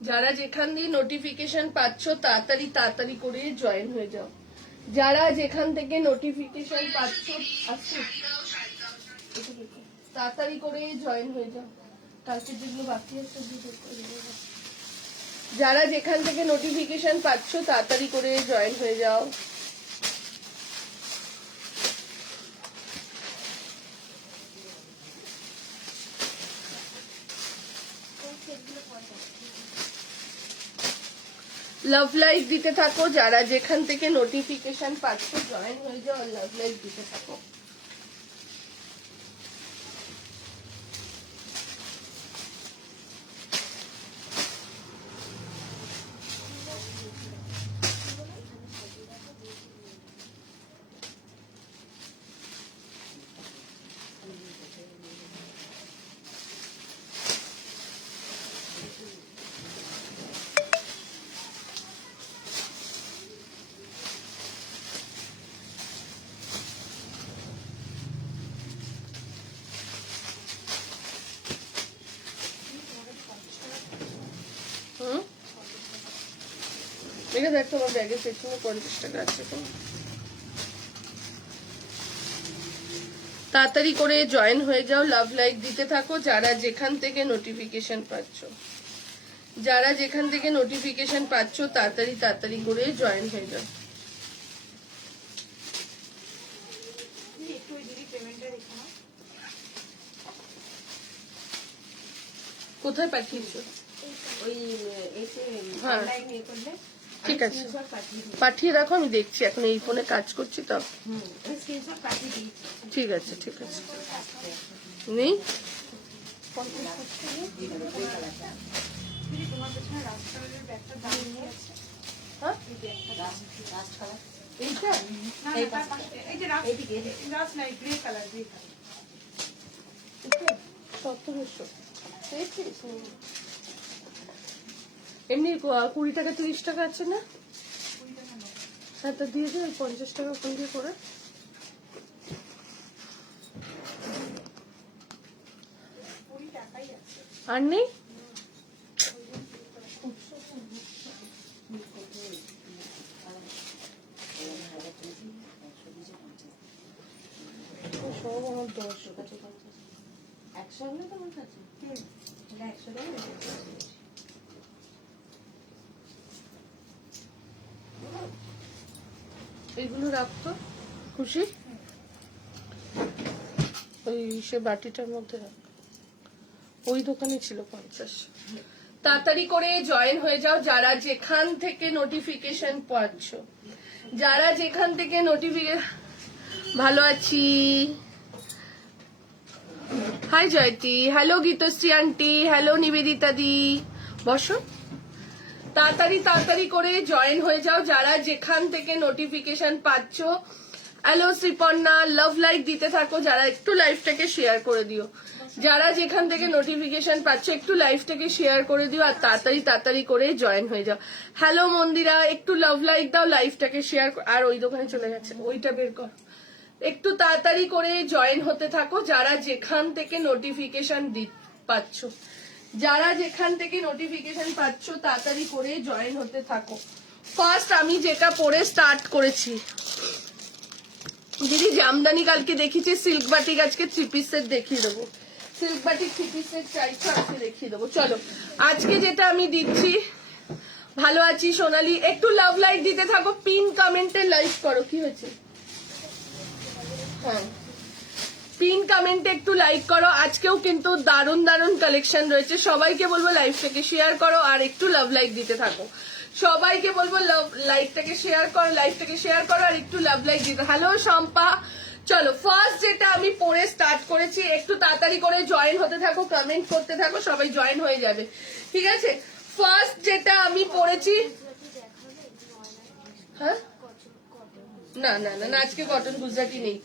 যারা যেখান দিয়ে নোটিফিকেশন পাচ্ছ তাড়াতাড়ি তাড়াতাড়ি করে জয়েন হয়ে যাও। যারা যেখান থেকে নোটিফিকেশন পাচ্ছ তাড়াতাড়ি করে জয়েন হয়ে যাও। কালকে যেগুলো বাকি আছে যারা যেখান থেকে নোটিফিকেশন পাচ্ছ তাড়াতাড়ি করে জয়েন হয়ে যাও। লাভ লাইক দিতে থাকো, যারা যেখান থেকে নোটিফিকেশন পাচ্ছ জয়েন হয়ে যাও, লাভ লাইক দিতে থাকো। দেখে দেখ তোমার ব্যাগের পেছনে 50 টাকা আছে তো। তাড়াতাড়ি করে জয়েন হয়ে যাও, লাভ লাইক দিতে থাকো, যারা যেখান থেকে নোটিফিকেশন পাচ্ছ। যারা যেখান থেকে নোটিফিকেশন পাচ্ছ তাড়াতাড়ি তাড়াতাড়ি করে জয়েন হয়ে যাও। কোথায় পাঠিয়েছো? হ্যাঁ ঠিক আছে, পাঠিয়ে রাখো, আমি দেখছি, এখন এই ফোনে কাজ করছি তো। ঠিক আছে ঠিক আছে, নেই এমনি 20 টাকা 30 টাকা আছে না? হ্যাঁ তা দিয়ে দেবে 50 টাকা ফোন দিয়ে করে। আর নেই সব আমার 10 100 হলে তোমার কাছে 100 টাকা এইগুলো রাখতো খুশি, ওই সে বাটিটার মধ্যে রাখ, ওই দোকানে ছিল 50। তাড়াতাড়ি করে জয়েন হয়ে যাও, যারা যেখান থেকে নোটিফিকেশন পাচ্ছ। যারা যেখান থেকে নোটিফিকেশন। ভালো আছি, hi Jayati, hello Geetashree aunty, hello Nibedita দি, বসো। তাড়াতাড়ি তাড়াতাড়ি করে জয়েন হয়ে যাও, যারা যেখান থেকে নোটিফিকেশন পাচ্ছ। হ্যালো শ্রীপর্ণা, লাভ লাইক দিতে থাকো, যারা একটু লাইভটাকে শেয়ার করে দিও। যারা যেখান থেকে নোটিফিকেশন পাচ্ছ একটু লাইভটাকে শেয়ার করে দিও, আর তাড়াতাড়ি তাড়াতাড়ি করে জয়েন হয়ে যাও। হ্যালো মন্দিরা, একটু লাভ লাইক দাও, লাইভটাকে শেয়ার। আর ওই দোকানে চলে গেছে, ওইটা বের কর। একটু তাড়াতাড়ি করে জয়েন হতে থাকো, যারা যেখান থেকে নোটিফিকেশন পাচ্ছ। যারা যেখান থেকে নোটিফিকেশন পাচ্ছ তাড়াতাড়ি করে জয়েন হতে থাকো। ফার্স্ট আমি যেটা পরে স্টার্ট করেছি, দিদি জামদানি কালকে দেখিয়েছি, সিল্ক বাটিক আজকে 3 পিস সেট দেখিয়ে দেবো। সিল্ক বাটিক 3 পিস সেট চাইছো, আজকে দেখিয়ে দেবো। চলো আজকে যেটা আমি দিচ্ছি, ভালো আছি সোনালি, একটু লাভ লাইক দিতে থাকো, পিন কমেন্টে লাইক করো। কি হয়েছে? হ্যাঁ পিন কমেন্টে একটু লাইক করো। আজকেও কিন্তু দারুণ দারুণ কালেকশন রয়েছে। সবাইকে বলবো লাইভটাকে শেয়ার করো আর একটু লাভ লাইক দিতে থাকো। সবাইকে বলবো লাইভটাকে শেয়ার করো, লাইভটাকে শেয়ার করো আর একটু লাভ লাইক দিতে। হ্যালো শম্পা, চলো ফার্স্ট যেটা আমি পরে স্টার্ট করেছি, একটু তাড়াতাড়ি করে জয়েন হতে থাকো, কমেন্ট করতে থাকো, সবাই জয়েন হয়ে যাবে, ঠিক আছে? ফার্স্ট যেটা আমি পরেছি, হ্যাঁ না না না, আজকে কটন গুজরাটি নেই।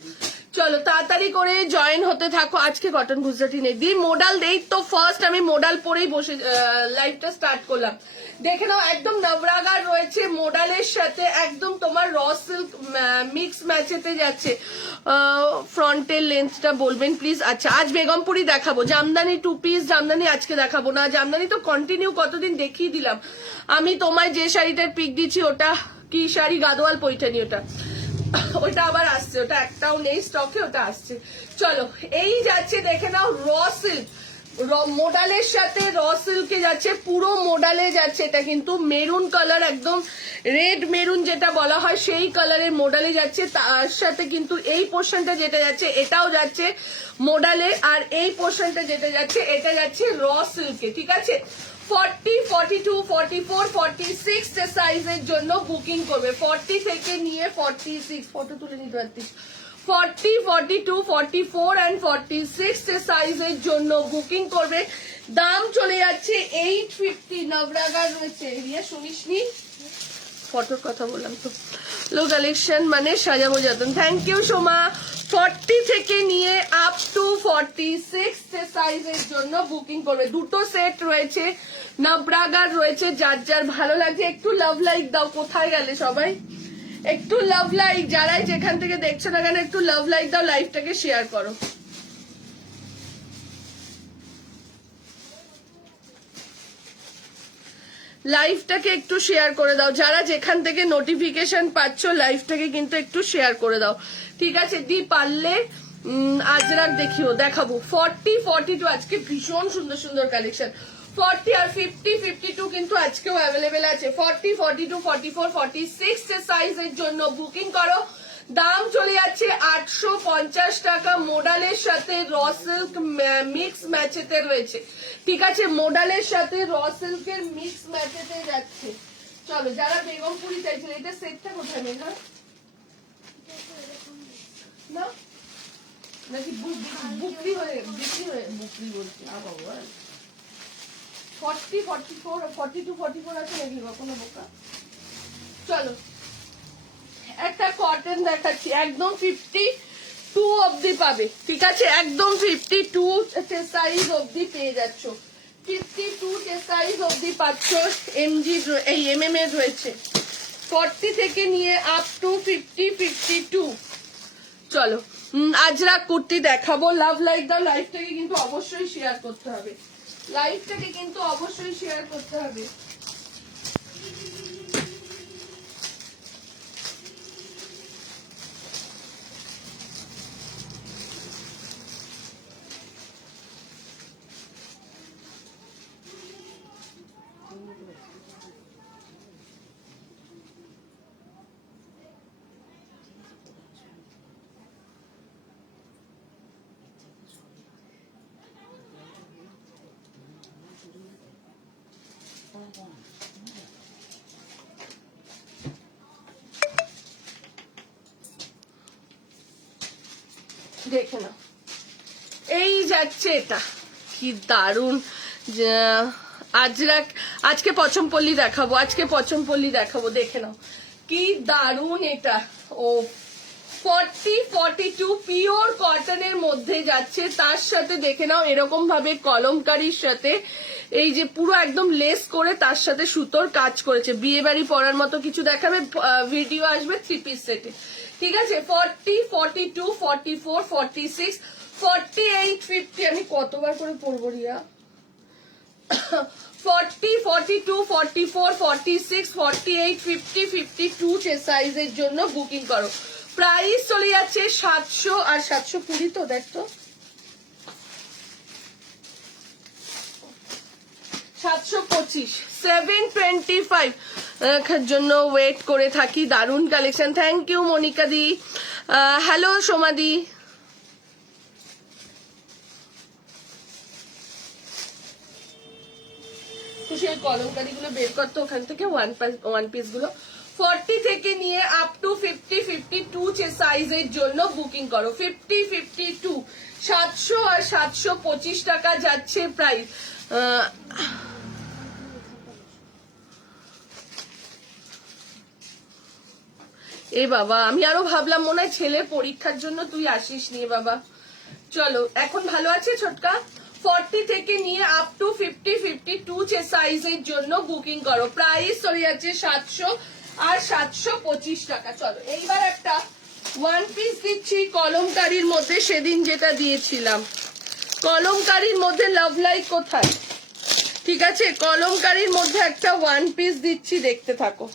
চলো তাড়াতাড়ি করে জয়েন হতে থাকো। আজকে কটন গুজরাটি নেই দি মোডাল দেই তো ফার্স্ট আমি মোডাল পরেই বসে লাইভটা স্টার্ট করলাম। দেখে নাও একদম নবরাগার রয়েছে মোডালের সাথে, একদম তোমার র সিল্ক মিক্স ম্যাচেতে যাচ্ছে। ফ্রন্টের লেন্থটা বলবেন প্লিজ। আচ্ছা আজ বেগমপুরি দেখাবো, জামদানি 2 পিস জামদানি আজকে দেখাবো না। জামদানি তো কন্টিনিউ কতদিন দেখিয়ে দিলাম। আমি তোমায় যে শাড়িটার পিক দিচ্ছি ওটা কি শাড়ি, গাদোয়াল পৈঠানি, ওটা আবার আসছে, ওটা একটাও নেই স্টকে, ওটা আসছে। চলো এই যাচ্ছে দেখে নাও র সিল্ক, মোডালের সাথে র সিল্কে যাচ্ছে, পুরো মোডালে যাচ্ছে। এটা কিন্তু মেরুন কালার, একদম রেড মেরুন যেটা বলা হয় সেই কালারের মোডালে যাচ্ছে। তার সাথে কিন্তু এই পোর্শনটা যেটা যাচ্ছে এটাও যাচ্ছে মোডালে, আর এই পোর্শনটা যেটা যাচ্ছে এটা যাচ্ছে র সিল্কে। ঠিক আছে, 40, 42, 44, 46 সাইজের জন্য বুকিং করবে। 40 থেকে নিয়ে 46 ফটো তুলে নিতে পারতিস। 40, 42, 44 and 46 সাইজের জন্য বুকিং করবে। দাম চলে যাচ্ছে 850। নবরাগার রয়েছে, রিয়া শুনিসনি? ফটোর কথা বললাম তো। লো কালেকশন মানে সাজাবো যতন। Thank you Soma. 40 থেকে নিয়ে আপ টু 46 সাইজের জন্য বুকিং করবে। দুটো সেট রয়েছে, নবরাগার রয়েছে, যার যার ভালো লাগছে একটু লাভ লাইক দাও। কোথায় গেলে সবাই? একটু লাভ লাইক, যারাই যেখান থেকে দেখছো না কেন একটু লাভ লাইক দাও, লাইভটাকে শেয়ার করো। লাইভটাকে একটু শেয়ার করে দাও, যারা যেখান থেকে নোটিফিকেশন পাচ্ছ লাইভটাকে কিন্তু একটু শেয়ার করে দাও। ঠিক আছে দি, পারলে আজরাক দেখাবো। 40, 42 আজকে ভীষণ সুন্দর সুন্দর কালেকশন। 40 আর 50, 52 কিন্তু আজকেও অ্যাভেলেবেল আছে। 40, 42, 44, 46 সাইজের জন্য বুকিং করো। দাম চলে যাচ্ছে 850 টাকা। মোডালের সাথে র সিল্ক মিক্স ম্যাচেতে রয়েছে। ঠিক আছে, মোডালের সাথে র সিল্কের মিক্স ম্যাচেতে যাচ্ছে। চলো যারা বেগমপুরি চাইছিল, এটা সেটটা কোথায় মেঘা না নাকি বিক্রি হয়ে বিক্রি বলছি। 40, 44, 42, 44 আছে নাকি কখনো বোকা? চলো একটা কটন দেখাচ্ছি, একদম 52 অবধি পাবে। ঠিক আছে, একদম 52 সাইজ অবধি পেয়ে যাচ্ছ। 52 সাইজ অবধি পাচ্ছ। এমজি এই এমএম এর রয়েছে 40 থেকে নিয়ে আপ টু 50, 52। চলো আজরা কুর্তি দেখাবো। লাভ লাইক দাও, লাইভটাকে কিন্তু অবশ্যই শেয়ার করতে হবে। লাইভটাকে কিন্তু অবশ্যই শেয়ার করতে হবে। দেখে নাও এই যাচ্ছে, এটা কি দারুন। আজকে পচমপল্লী দেখাবো, আজকে পচমপল্লী দেখাবো। দেখে নাও কি দারুন এটা। ও 40, 42 পিওর কটনের মধ্যে যাচ্ছে। তার সাথে দেখে নাও এরকম ভাবে কলমকারির সাথে এই যে পুরো একদম লেস করে তার সাথে সুতোর কাজ করেছে। বিয়ে বাড়ি পরার মতো কিছু দেখাবে, ভিডিও আসবে 3 পিস সেটে। ঠিক আছে, 40, 42, 44, 46, 48, 50 আমি কতবার করে পড়বো রিয়া? 40, 42, 44, 46, 48, 50, 52 সাইজের জন্য বুকিং করো। প্রাইস চলে যাচ্ছে 700 আর 720। তো দেখতো 725, 725 জন্য ওয়েট করে থাকি। দারুন কালেকশন। থ্যাংক ইউ মনিকা দি। হ্যালো সোমাদি। সেই কলমকারি গুলো বের করতো ওখান থেকে, ওয়ান পিস গুলো। 40 থেকে নিয়ে আপ টু 50, 52 সাইজের জন্য বুকিং করো। 50, 52 700 আর 725 টাকা যাচ্ছে প্রাইস। এ বাবা, আমি আরো ভাবলাম মনে হয় ছেলে পরীক্ষার জন্য তুই আসিস নি বাবা। চলো, এখন ভালো আছে ছোটকা? 40 থেকে নিয়ে আপ টু 50-52 সাইজের জন্য বুকিং করো। প্রাইস চলে যাচ্ছে 700 আর 725 টাকা। চলো এইবার একটা ওয়ান পিস দিচ্ছি কলমকারির মধ্যে, সেদিন যেটা দিয়েছিলাম। কলমকারির মধ্যে লাভ লাইক কোথায়? ঠিক আছে, কলমকারির মধ্যে একটা ওয়ান পিস দিচ্ছি, দেখতে থাকো।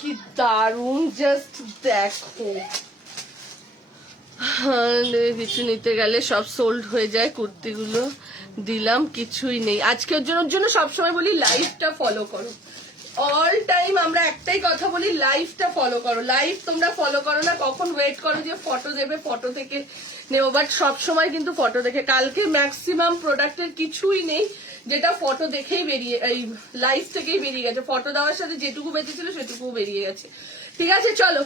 কি দারুন, জাস্ট দেখো। কিছু নিতে গেলে সব সোল্ড হয়ে যায় কুর্তিগুলো। দিলাম, কিছুই নেই আজকে। ওর জন্য সবসময় বলি লাইফটা ফলো করো। অল টাইম আমরা একটাই কথা বলি, লাইফটা ফলো করো। লাইফ তোমরা ফলো করো না, কখন ওয়েট করো যে ফটো দেবে, ফটো থেকে নেবো, বাট সবসময় কিন্তু ফটো দেখে। কালকে ম্যাক্সিমাম প্রোডাক্টের কিছুই নেই যেটা ফটো দেখেই বেরিয়ে, এই লাইফ থেকেই বেরিয়ে গেছে। ফটো দেওয়ার সাথে যেটুকু বেঁচেছিল সেটুকুও বেরিয়ে গেছে। ঠিক আছে, চলো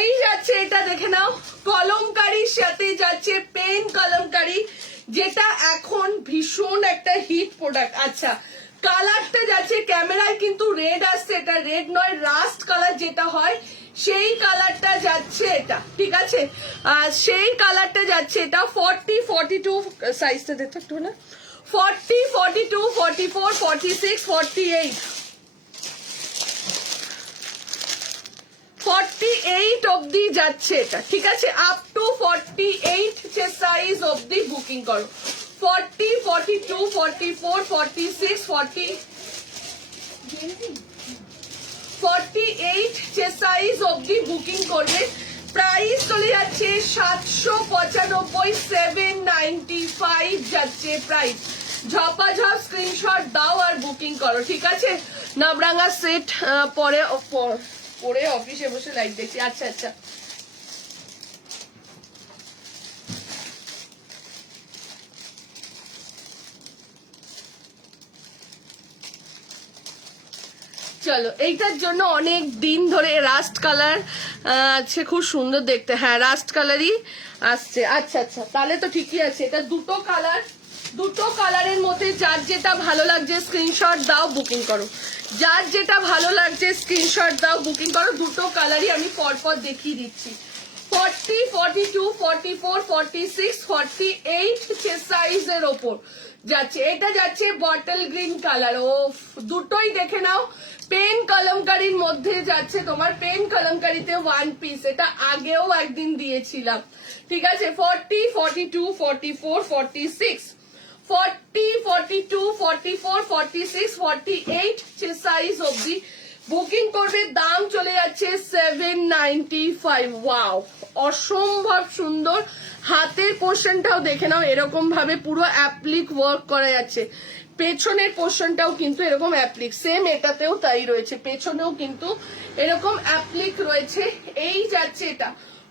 এই যাচ্ছে, এটা দেখে নাও। কলমকারির সাথে যাচ্ছে পেন কলমকারি, যেটা এখন ভীষণ একটা হিট প্রোডাক্ট। আচ্ছা, কালারটা যাচ্ছে, ক্যামেরায় কিন্তু রেড আসছে, এটা রেড নয়, রাস্ট কালার যেটা হয় সেই কালারটা যাচ্ছে এটা। ঠিক আছে, আর সেই কালারটা যাচ্ছে এটা 40-42 সাইজটা দেখতে একটু না, 40-42-44-46-48 48 অব্দি যাচ্ছে এটা। ঠিক আছে, আপ টু 48 সাইজ অব্দি বুকিং করো। 40-42-44-46-48 সাইজ অব্দি বুকিং করবে। প্রাইস চলে যাচ্ছে 795, 795 যাচ্ছে প্রাইস। ঝপাঝপ স্ক্রিনশট দাও আর বুকিং করো। ঠিক আছে, নবরাঙ্গা সেট পরে অফিসে বসে লাইভ দেখছি। আচ্ছা আচ্ছা, চলো এইটার জন্য অনেক দিন ধরে রাস্ট কালার আছে, খুব সুন্দর দেখতে। হ্যাঁ, রাস্ট কালারই আসছে। আচ্ছা আচ্ছা, তাহলে তো ঠিকই আছে। এটা দুটো কালারের মধ্যে যার যেটা ভালো লাগছে স্ক্রিনশট দাও, বুকিং করো। যার যেটা ভালো লাগছে স্ক্রিনশট দাও, বুকিং করো। দুটো কালারই আমি পরপর দেখিয়ে দিচ্ছি। 40-42-44-46-48 সাইজের ওপর যাচ্ছে। এটা যাচ্ছে বটল গ্রিন কালার। ও, দুটোই দেখে নাও। পেন কলমকারির মধ্যে যাচ্ছে তোমার, পেন কলমকারিতে ওয়ান পিস, এটা আগেও একদিন দিয়েছিলাম। ঠিক আছে, 40-42-44-46, 40-42-44-46-48 সাইজ অব্দি বুকিং করবে। দাম চলে যাচ্ছে 795। ওয়াও, অসম্ভব সুন্দর। হাতের পোর্শনটাও দেখে নাও, এরকম ভাবে পুরো অ্যাপ্লিক ওয়ার্ক করা যাচ্ছে। পেছনের পোর্শনটাও কিন্তু এরকম অ্যাপ্লিক, সেম এটাতেও তাই রয়েছে, পেছনেও কিন্তু এরকম অ্যাপ্লিক রয়েছে। এই যাচ্ছে এটা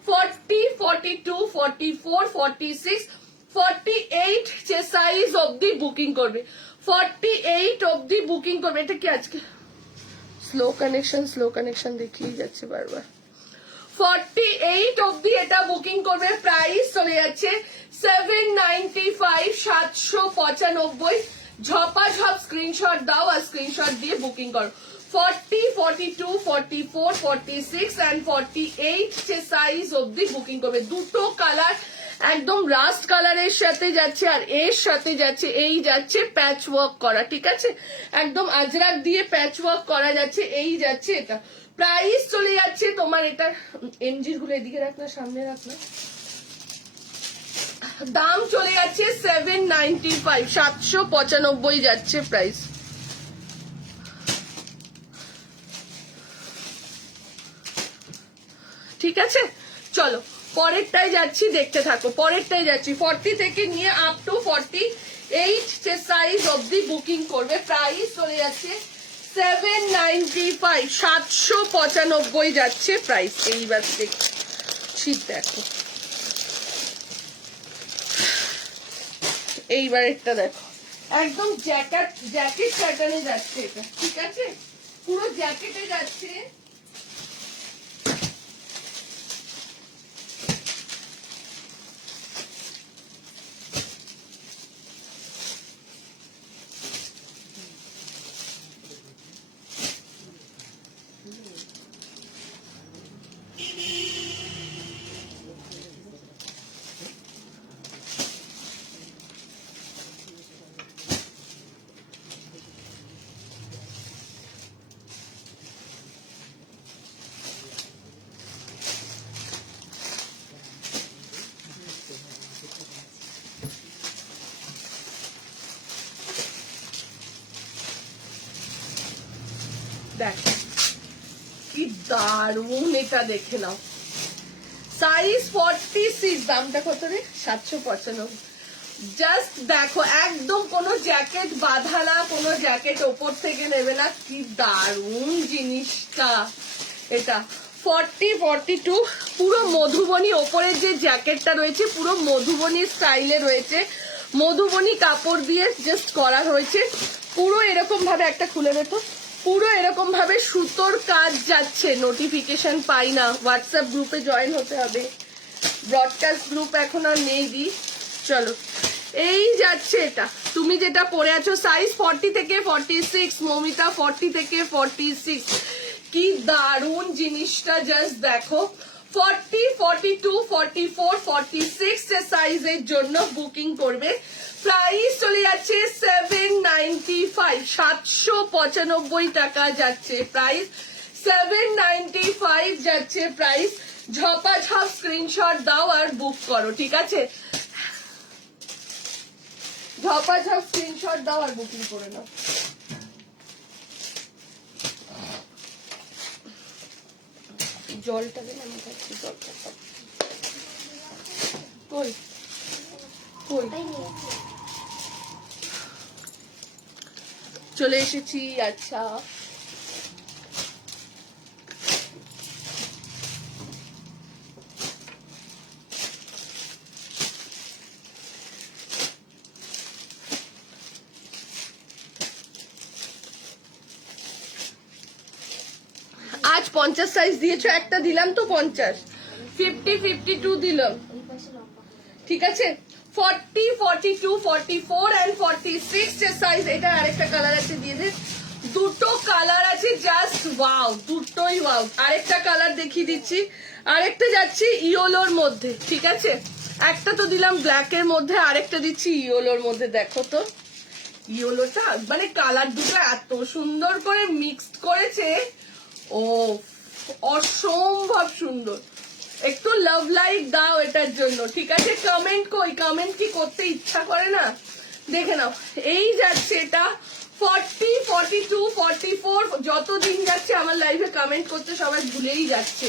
40-42-44-46-48 সাইজ অব্দি বুকিং করবে। 48 অব্দি বুকিং করবে। এটা কি আজকে স্লো কানেকশন দেখিয়ে যাচ্ছে বারবার। 48 অব্দি এটা বুকিং করবে। প্রাইস চলে যাচ্ছে 795, 795। ঝপাঝপ স্ক্রিনশট দাও আর স্ক্রিনশট দিয়ে বুকিং করো। 40-42-44-46 and 48 সাইজ অব্দি বুকিং করবে। দুটো কালার একদম রাস্ট কালারের সাথে যাচ্ছে, আর এর সাথে যাচ্ছে এই যাচ্ছে প্যাচ ওয়ার্ক করা। ঠিক আছে, একদম আজরাক দিয়ে প্যাচ ওয়ার্ক করা যাচ্ছে। এই যাচ্ছে এটা। প্রাইস চলে যাচ্ছে তোমার, এটা এমজির গুলো এদিকে রাখ না, সামনে রাখ না। দাম চলে যাচ্ছে 795, 795 যাচ্ছে প্রাইস। ঠিক আছে, চলো পরেরটাই যাচ্ছি, দেখতে থাকো, পরেরটাই যাচ্ছি। 40 থেকে নিয়ে আপ টু 48 যে সাইজ অবধি বুকিং করবে। প্রাইস চলে যাচ্ছে 795, 795 যাচ্ছে প্রাইস। এইবার দেখছি, দেখো এইবার একটা দেখো, একদম জ্যাকেট প্যাটার্নে যাচ্ছে এটা, ঠিক আছে, পুরো জ্যাকেটে যাচ্ছে। দেখো কি দারুন, এটা দেখে নাও। সাইজ 46, দামটা কত রে? 795। জাস্ট দেখো, একদম কোনো জ্যাকেট বাঁধা না, কোনো জ্যাকেট ওপর থেকে নেবে না, কি দারুন জিনিসটা এটা। 40, 42 পুরো মধুবনী, ওপরের যে জ্যাকেটটা রয়েছে পুরো মধুবনী স্টাইলে রয়েছে, মধুবনী কাপড় দিয়ে জাস্ট করা হয়েছে পুরো এরকম ভাবে। একটা খুলে দেখো, পুরো এরকম ভাবে সুতোর কাজ যাচ্ছে। নোটিফিকেশন পাই না, হোয়াটসঅ্যাপ গ্রুপে জয়েন হতে হবে, ব্রডকাস্ট গ্রুপ এখন আর নেই দি। চলো এই যাচ্ছে এটা, তুমি যেটা পরে আছো সাইজ 40 থেকে 46, মমিতা 40 থেকে 46। কি দারুন জিনিসটা, জাস্ট দেখো। 40, 42, 44, 46 এর সাইজের জন্য বুকিং করবে। প্রাইস চলে যাচ্ছে 795, 795 টাকা যাচ্ছে প্রাইস, 795 যাচ্ছে প্রাইস। ঝপাঝপ স্ক্রিনশট দাও আর বুক করো, ঠিক আছে, ঝপাঝপ স্ক্রিনশট দাও আর বুকিং করে নাও। জলটা দেন, আমি খাচ্ছি জলটা। কই কই চলে এসেছি। আচ্ছা আজ 50 সাইজ দিয়েছো, একটা দিলাম তো 50, 50, 52 দিলাম, ঠিক আছে। 40, 42, 44 and 46 এর সাইজ। এটা আরেকটা কালার আছে, দিয়ে দে, দুটো কালার আছে, জাস্ট ওয়াও, দুটোই ওয়াও। আরেকটা কালার দেখিয়ে দিচ্ছি, আরেকটা যাচ্ছি ইয়োলোর মধ্যে, ঠিক আছে, একটা তো দিলাম ব্ল্যাকের মধ্যে, আরেকটা দিচ্ছি ইয়োলোর মধ্যে। দেখো তো ইয়োলোটা, মানে কালার দুটো এত সুন্দর করে মিক্সড করেছে, ও অসম্ভব সুন্দর। একটু লাভ লাইক দাও এটার জন্য, ঠিক আছে। কমেন্ট কই, কমেন্ট কি করতে ইচ্ছা করে না? দেখে নাও, এই যাচ্ছে এটা 40, 42, 44। যত দিন যাচ্ছে আমার লাইভে কমেন্ট করতে সবাই ভুলেই যাচ্ছে,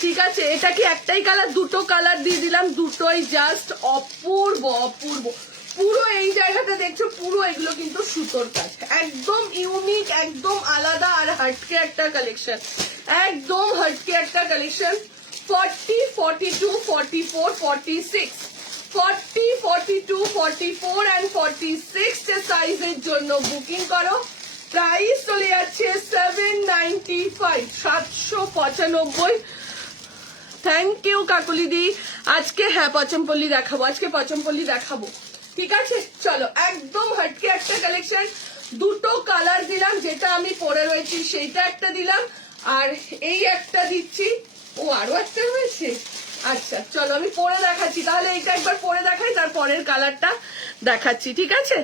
ঠিক আছে। এটা কি একটাই কালার? দুটো কালার দিয়ে দিলাম, দুটোই জাস্ট অপূর্ব অপূর্ব। পুরো এই জায়গাটা দেখছো, পুরো এগুলো কিন্তু সুতোর কাজ, একদম ইউনিক, একদম আলাদা আর হটকে একটা কালেকশন, একদম হটকে একটা কালেকশন। 40, 42, 44, 46, 40, 42, 44 and 46 এর সাইজের জন্য বুকিং করো। প্রাইস চলে যাচ্ছে 795, 795। থ্যাংক ইউ কাকুলি দি। আজকে হ্যাঁ পচমপল্লি দেখাবো, আজকে পচমপল্লি দেখাবো, ঠিক আছে। চলো একদম হটকে একটা কালেকশন, দুটো কালার দিলাম, যেটা আমি পরে রয়েছি সেইটা একটা দিলাম, আর এই একটা দিচ্ছি। ও আরো একটা রয়েছে, আচ্ছা চলো আমি পরে দেখাচ্ছি, তাহলে এইটা একবার পরে দেখাই, তারপরের কালারটা দেখাচ্ছি, ঠিক আছে।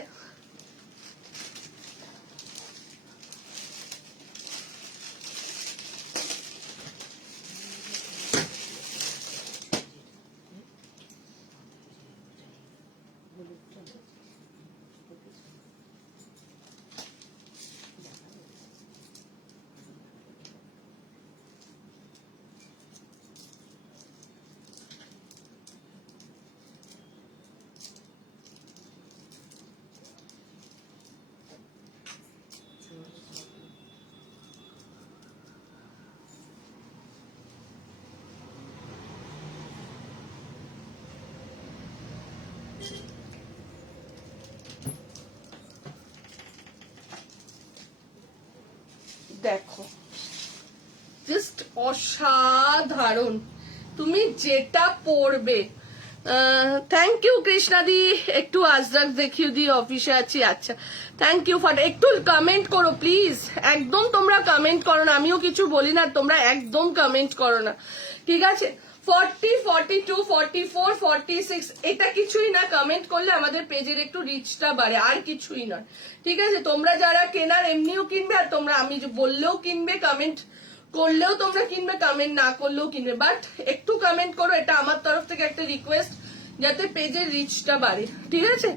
দেখো, জাস্ট অসাধারণ। তুমি যেটা পরবে। থ্যাংক ইউ কৃষ্ণাদি, একটু আজরাক দেখিয়ে দি, অফিসে আছি। আচ্ছা, থ্যাংক ইউ ফর, একটু কমেন্ট করো প্লিজ। একদম তোমরা কমেন্ট করো না, আমিও কিছু বলি না, তোমরা একদম কমেন্ট করো না, ঠিক আছে? 40, 42, 44, 46, এটা কিছুই না। কমেন্ট করলে আমাদের পেজের একটু রিচটা বাড়ে, আর কিছুই নয়, ঠিক আছে? তোমরা যারা কেনার এমনিও কিনবে, আর তোমরা আমি বললেও কিনবে, কমেন্ট করলেও তোমরা কিনবে, কমেন্ট না করলেও কিনবে, বাট একটু কমেন্ট করো, এটা আমার তরফ থেকে একটা রিকোয়েস্ট, যাতে পেজের রিচটা বাড়ে, ঠিক আছে?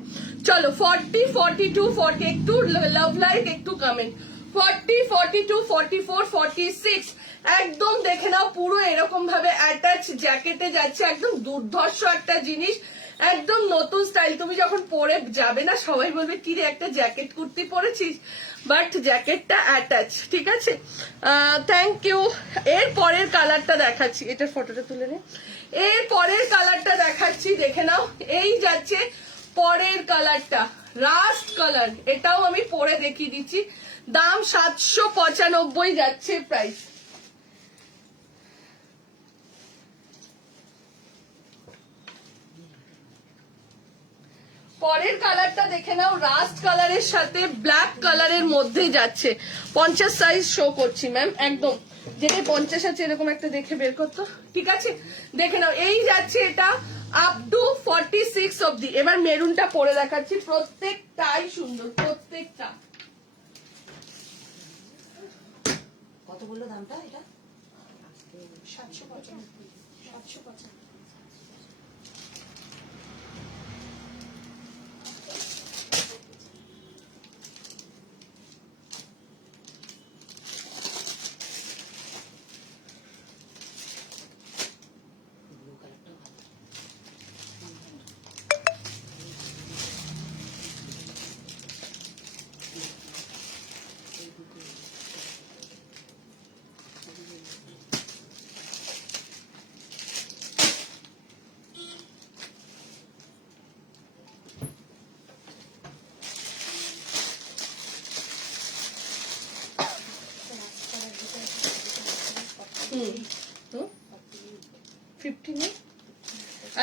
চলো 40, 42, 40, একটু লাভ লাইক, একটু কমেন্ট। 40, 42, 44, 46, একদম দেখে নাও, পুরো এরকম ভাবে অ্যাটাচ জ্যাকেটে যাচ্ছে, একদম দুর্ধর্ষ একটা জিনিস, একদম নতুন স্টাইল। তুমি যখন পরে যাবে না, সবাই বলবে কি রে একটা জ্যাকেট কুর্তি পরেছিস, বাট জ্যাকেটটা অ্যাটাচ, ঠিক আছে? Thank you. এর পরের কালারটা দেখাচ্ছি, এটার ফটোটা তুলে নে। এর পরের কালারটা দেখাচ্ছি, দেখে নাও। এই যাচ্ছে পরের কালারটা, রাস্ট কালার। এটাও আমি পরে দেখিয়ে দিচ্ছি। দাম 795 যাচ্ছে প্রাইস। পরের কালারটা দেখে নাও, রাস্ট কালারের সাথে ব্ল্যাক কালারের মধ্যে যাচ্ছে। 50 সাইজ শো করছি ম্যাম, একদম যেটা 50 আছে এরকম একটা দেখে বের করতো, ঠিক আছে? দেখে নাও, এই যাচ্ছে এটা আপ টু 46 অব্দি। এবার মেরুনটা পরে দেখাচ্ছি, প্রত্যেকটাই সুন্দর, প্রত্যেকটা। কত বললো দামটা? এটা 795।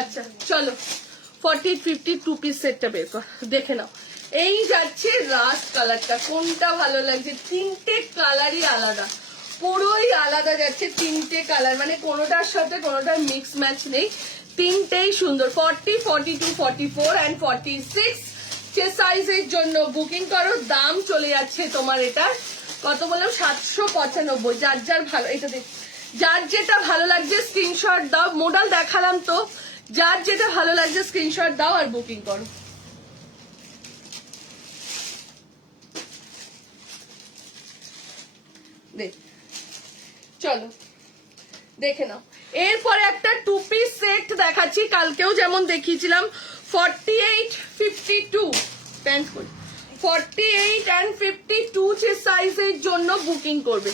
আচ্ছা চলো 40, 50 টু পিস সেটটা বের কর, দেখে নাও। এই যাচ্ছে রাস্ট কালারটা, কোনটা ভালো লাগছে? তিনটে কালারই আলাদা, পুরোই আলাদা যাচ্ছে, তিনটে কালার, মানে কোনোটার সাথে কোনোটার মিক্স ম্যাচ নেই, তিনটেই সুন্দর। 40, 42, 44 and 46 যে সাইজের জন্য বুকিং করো। দাম চলে যাচ্ছে তোমার এটা কত বললাম, 795। যার যার ভালো, এটা দেখ, যার যেটা ভালো লাগছে স্ক্রিনশট দাও। মডেল দেখালাম তো, যার যেটা ভালো লাগছে স্ক্রিনশট দাও আর বুকিং করো। চলো দেখে নাও। এরপরে একটা টু পিস সেট দেখাচ্ছি, কালকেও যেমন দেখিয়েছিলাম। 48, 52 প্যান্ট করি, 48 and 52 যে সাইজের জন্য বুকিং করবে,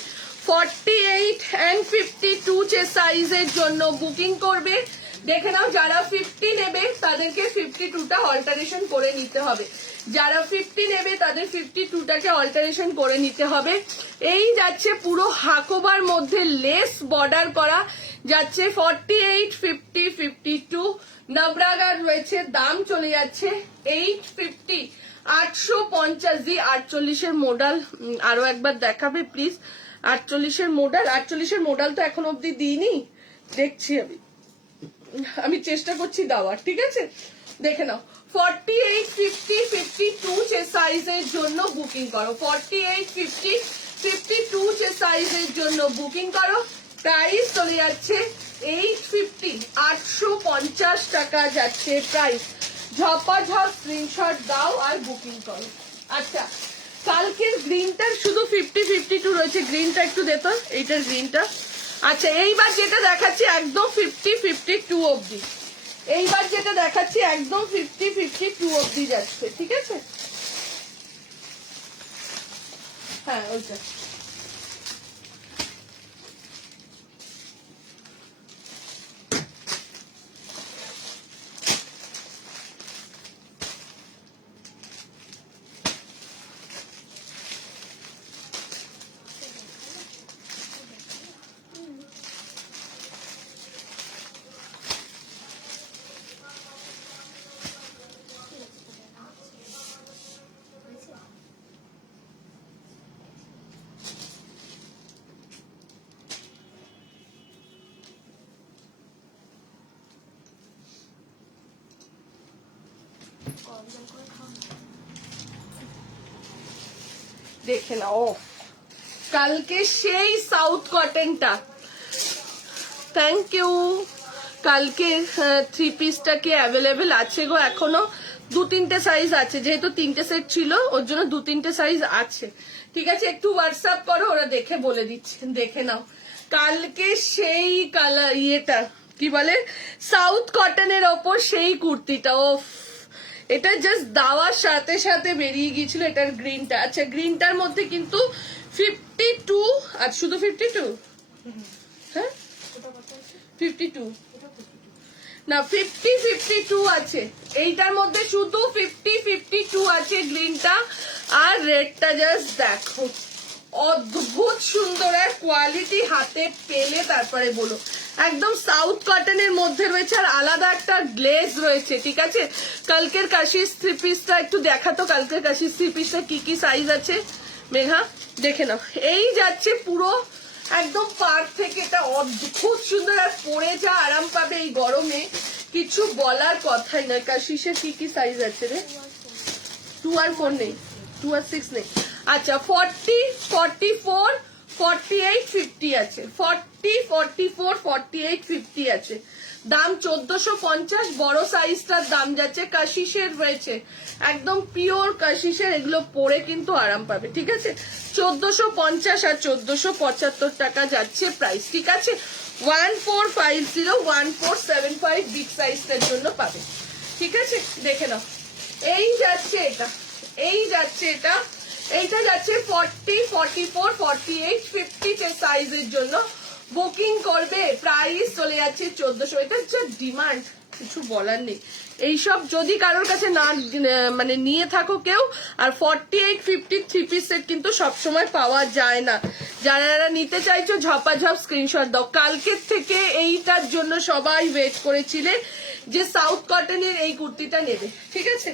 48 and 52 যে সাইজের জন্য বুকিং করবে। দেখে নাও, যারা 50 নেবে তাদেরকে 52টা অল্টারেশন করে নিতে হবে, যারা 50 নেবে তাদের 52টাকে অল্টারেশন করে নিতে হবে। এই যাচ্ছে পুরো হাকোবার মধ্যে লেস বর্ডার করা যাচ্ছে, 48, 50, 52 নবরাগার রয়েছে। দাম চলে যাচ্ছে 850, 850 দি। 48-এর মডেল আরো একবার দেখাবে প্লিজ। 48-এর মডেল, 48-এর মডেল তো এখন অব্দি দিইনি, দেখছি আমি চেষ্টা করছি দেওয়ার, ঠিক আছে? দেখে নাও, 48, 50, 52 যে সাইজের জন্য বুকিং করো, 48, 50, 52 যে সাইজের জন্য বুকিং করো। প্রাইস চলে যাচ্ছে 850, 850 টাকা যাচ্ছে প্রাইস। ঝপাঝপ স্ক্রিনশট দাও আর বুকিং করো। আচ্ছা, কালকের গ্রিনটার শুধু 50, 52 রয়েছে, গ্রিনটা একটু দেখো, এইটার গ্রিনটা। আচ্ছা, এইবার যেটা দেখাচ্ছি একদম 50, 52 অব্দি। এইবার যেটা দেখাচ্ছি একদম 50, 52 অব্দি যাচ্ছে, ঠিক আছে? হ্যাঁ ওইটা। দেখে নাও কালকে সেই সাউথ কটনটা, থ্যাংক ইউ। কালকে থ্রি পিসটা কি অ্যাভেলেবেল আছে গো? এখনো 2-3টে সাইজ আছে, যেহেতু 3টে সেট ছিল ওর জন্য 2-3টে সাইজ আছে। ঠিক আছে, একটু হোয়াটসঅ্যাপ করো, ওরা দেখে বলে দিচ্ছে, দেখে নাও। কালকে সেই কালার ইয়েটা কি বলে সাউথ কটনের ওপর সেই কুর্তিটা, ও এটা জাস্ট দেওয়ার সাথে সাথে বেরিয়ে গিয়েছিল। এটার গ্রিনটা, আচ্ছা গ্রিনটার মধ্যে কিন্তু 52 আর শুধু 52, হ্যাঁ 52 না 50-52 আছে, এইটার মধ্যে শুধু 50-52 আছে গ্রিনটা। আর রেডটা জাস্ট দেখো, অদ্ভুত সুন্দর আর কোয়ালিটি, হাতে পেলে তারপরে বলো। একদম সাউথ কটনের মধ্যে রয়েছে আর আলাদা একটা গ্লেজ রয়েছে। ঠিক আছে, কালকের কাশিস থ্রি পিসটা একটু দেখাতো, কালকের কাশিস থ্রি পিসটা কি কি সাইজ আছে মেঘা দেখে নাও। এই যাচ্ছে পুরো একদম পার্ক থেকে, এটা অদ্ভুত সুন্দর আর পরে যা আরাম পাবে এই গরমে, কিছু বলার কথাই নয়। কাশিসের কি কি সাইজ আছে রে? 2 আর 4 নেই, 2 আর 6 নেই। আচ্ছা 40, 44, 48, 50 আছে, 40, 44, 48, 50 আছে। দাম 1450। বড় সাইজটার দাম যাচ্ছে, কাশিসের রয়েছে একদম পিওর কাশিসের, এগুলো পরে কিন্তু আরাম পাবে। ঠিক আছে, 1450 আর 1475 টাকা যাচ্ছে প্রাইস। ঠিক আছে, 1450, 1475 বিগ সাইজটার জন্য পাবে। ঠিক আছে, দেখে নাও। এই যাচ্ছে এটা, এই যাচ্ছে এটা, এইটা যাচ্ছে 40, 44, 48, 50 সাইজের জন্য বুকিং করবে। প্রাইস চলে যাচ্ছে 1400। এটা হচ্ছে ডিমান্ড, কিছু বলার নেই। এইসব যদি কারোর কাছে না মানে নিয়ে থাকো কেউ, আর 48, 50 থ্রি পিস সেট কিন্তু সবসময় পাওয়া যায় না। যারা যারা নিতে চাইছো ঝপাঝপ স্ক্রিনশট দাও। কালকের থেকে এইটার জন্য সবাই ওয়েট করেছিলে যে সাউথ কটনের এই কুর্তিটা নেবে। ঠিক আছে,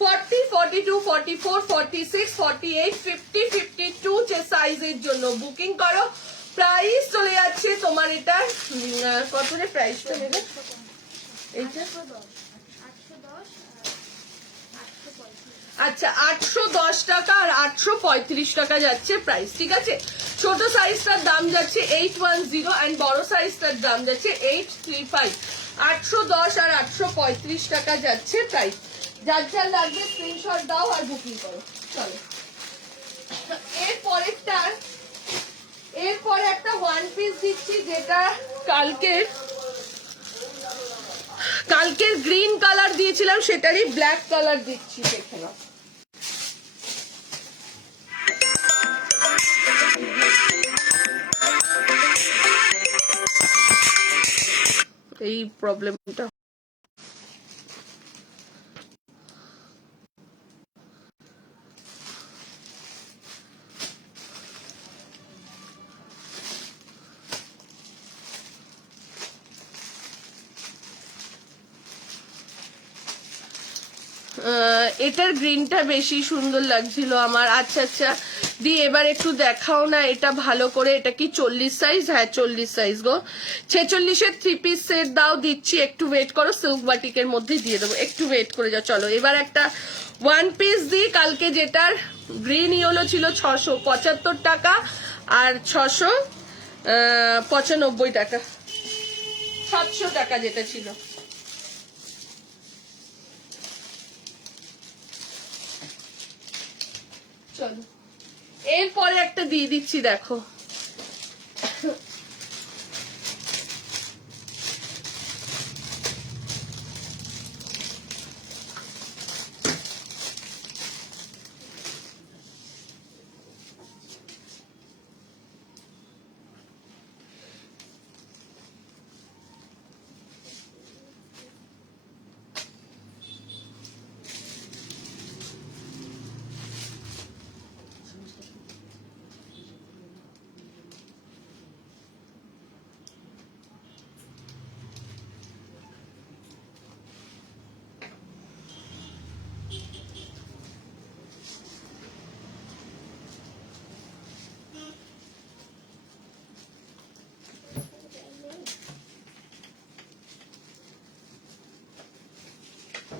40, 42, 44, 46, 48, 50, 52 যে সাইজের জন্য বুকিং করো। প্রাইস চলে যাচ্ছে তোমার এটা কত রে প্রাইসটা নেবে? এইটা আচ্ছা 810 টাকা আর 835 টাকা যাচ্ছে প্রাইস। ঠিক আছে, ছোট সাইজটার দাম যাচ্ছে 810 এন্ড বড় সাইজটার দাম যাচ্ছে 835। 810 আর 835 টাকা যাচ্ছে প্রাইস। যার যার লাগবে স্ক্রিনশট দাও আর বুকিং করো। চলো এরপরে একটা ওয়ান পিস দিচ্ছি, যেটা কালকের গ্রিন কালার দিয়েছিলাম, সেটারই ব্ল্যাক কালার দিচ্ছি। দেখে নাও, এই প্রবলেমটা এটার গ্রিনটা বেশি সুন্দর লাগছিল আমার। আচ্ছা আচ্ছা দি, এবার একটু দেখাও না এটা ভালো করে। এটা কি 40 সাইজ? হ্যাঁ 40 সাইজ গো। 46-এর থ্রি পিস সেট দাও, দিচ্ছি, একটু ওয়েট করো, সিল্ক বাটিকের মধ্যে দিয়ে দেবো, একটু ওয়েট করে যাও। চলো এবার একটা ওয়ান পিস দিই। কালকে যেটার গ্রিন ইয়েলো ছিল 675 টাকা আর 695 টাকা, 700 টাকা যেটা ছিল। চলো এরপরে একটা দিয়ে দিচ্ছি, দেখো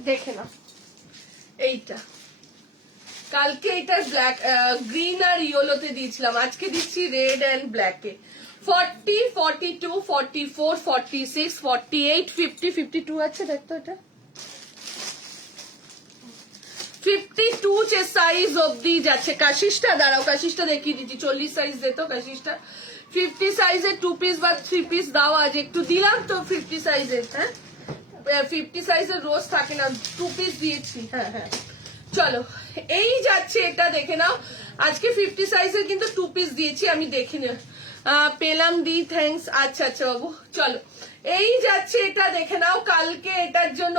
দেখে নাও। এইটা কালকে এটা ব্ল্যাক গ্রিন আর ইয়েলোতে দিয়েছিলাম, আজকে দিচ্ছি রেড এন্ড ব্ল্যাকে। 40, 42, 44, 46, 48, 50, 52 আছে, দেখতো এটা 52 যে সাইজ অবধি যাচ্ছে। কাশিসটা দাঁড়াও, কাশিসটা দেখিয়ে দিচ্ছি, 40 সাইজ যেত কাশিসটা। 50 সাইজের 2 পিস বা 3 পিস দাও, আজ একটু দিলাম তো 50 সাইজের। হ্যাঁ 50 সাইজের রোজ থাকে না, 2 পিস দিয়েছি। হ্যাঁ হ্যাঁ চলো এই যাচ্ছে, এটা দেখে নাও। আজকে 50 সাইজের কিন্তু 2 পিস দিয়েছি, আমি দেখে নি পেলাম দি, থ্যাঙ্কস। আচ্ছা আচ্ছা বাবু চলো এই যাচ্ছে, এটা দেখে নাও। কালকে এটার জন্য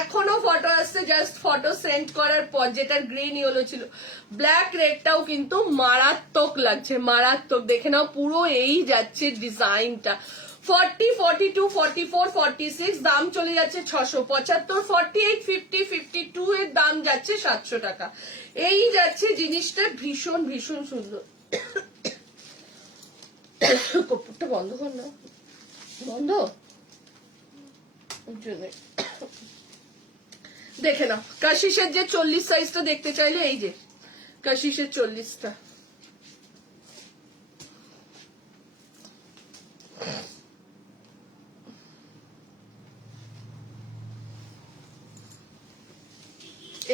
এখনো ফটো আসছে, জাস্ট ফটো সেন্ড করার পর, যেটার গ্রিন ইয়েলো ছিল। ব্ল্যাক রেডটাও কিন্তু মারাত্মক লাগছে, মারাত্মক। দেখে নাও পুরো এই যাচ্ছে ডিজাইনটা। 40, 42, 44, 46 দাম চলে যাচ্ছে 675। 48, 50, 52 এর দাম যাচ্ছে 700 টাকা। এই যাচ্ছে জিনিসটা, ভীষণ ভীষণ সুন্দর। কপুরটা বন্ধ কর না, বন্ধ ওর জন্য। দেখে নাও কাশিসের যে 40 সাইজটা দেখতে চাইলে, এই যে কাশিসের 40টা।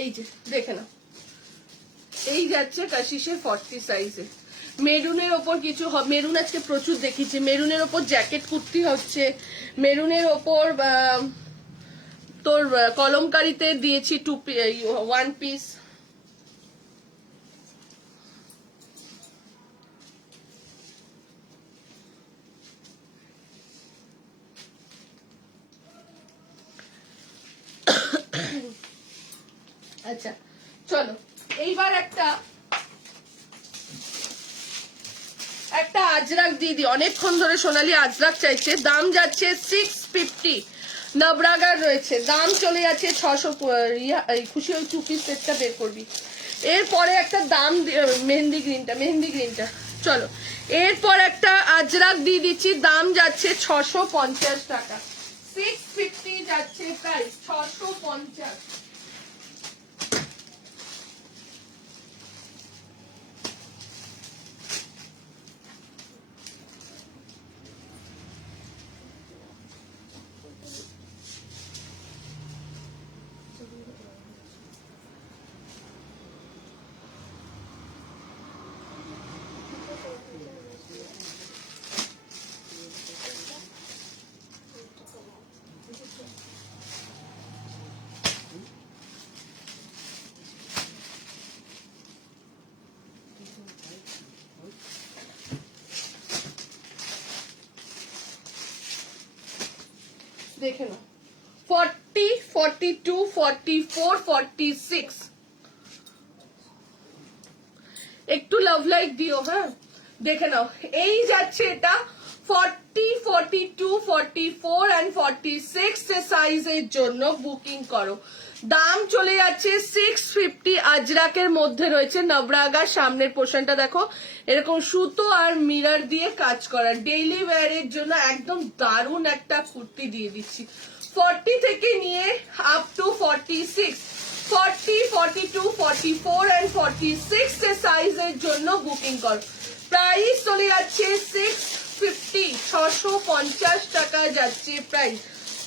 এই যে দেখে নাও, এই যাচ্ছে কাশিসের 40 সাইজে। মেরুনের ওপর কিছু, মেরুন আজকে প্রচুর দেখিয়েছি। মেরুনের ওপর জ্যাকেট কুর্তি হচ্ছে, মেরুনের ওপর তোর কলমকারিতে দিয়েছি 1 পিস। আচ্ছা চলো এইবার একটা আজরাক দিদি, অনেকক্ষণ ধরে সোনালি আজরাক চাইছে। দাম যাচ্ছে 650। নবরাগার রয়েছে, দাম চলে যাচ্ছে 600। খুশি ওই 2 পিস সেটটা বের করবি। এরপরে একটা দাম মেহেন্দি গ্রিনটা চলো। এরপর একটা আজরাক দিয়ে দিচ্ছি, দাম যাচ্ছে 650 টাকা। 650 যাচ্ছে প্রাইস, 650। দেখে নাও 40, 42, 44, 46। একটু লাভ লাইক দিও। হ্যাঁ দেখে নাও এই যাচ্ছে এটা 40, 42, 44 and 46 সাইজের জন্য বুকিং করো। দাম চলে যাচ্ছে 650। আজরাকের মধ্যে রয়েছে নবরাগার। সামনের পোর্শনটা দেখো, এরকম সুতো আর মিরর দিয়ে কাজ করা। ডেইলি ওয়্যারের জন্য একদম দারুণ একটা কুর্তি দিয়ে দিচ্ছি। 40 থেকে নিয়ে আপ টু 46, 40, 42, 44 and 46 সাইজের জন্য বুকিং করো। প্রাইস চলে যাচ্ছে 650, 650 টাকা যাচ্ছে প্রাইস।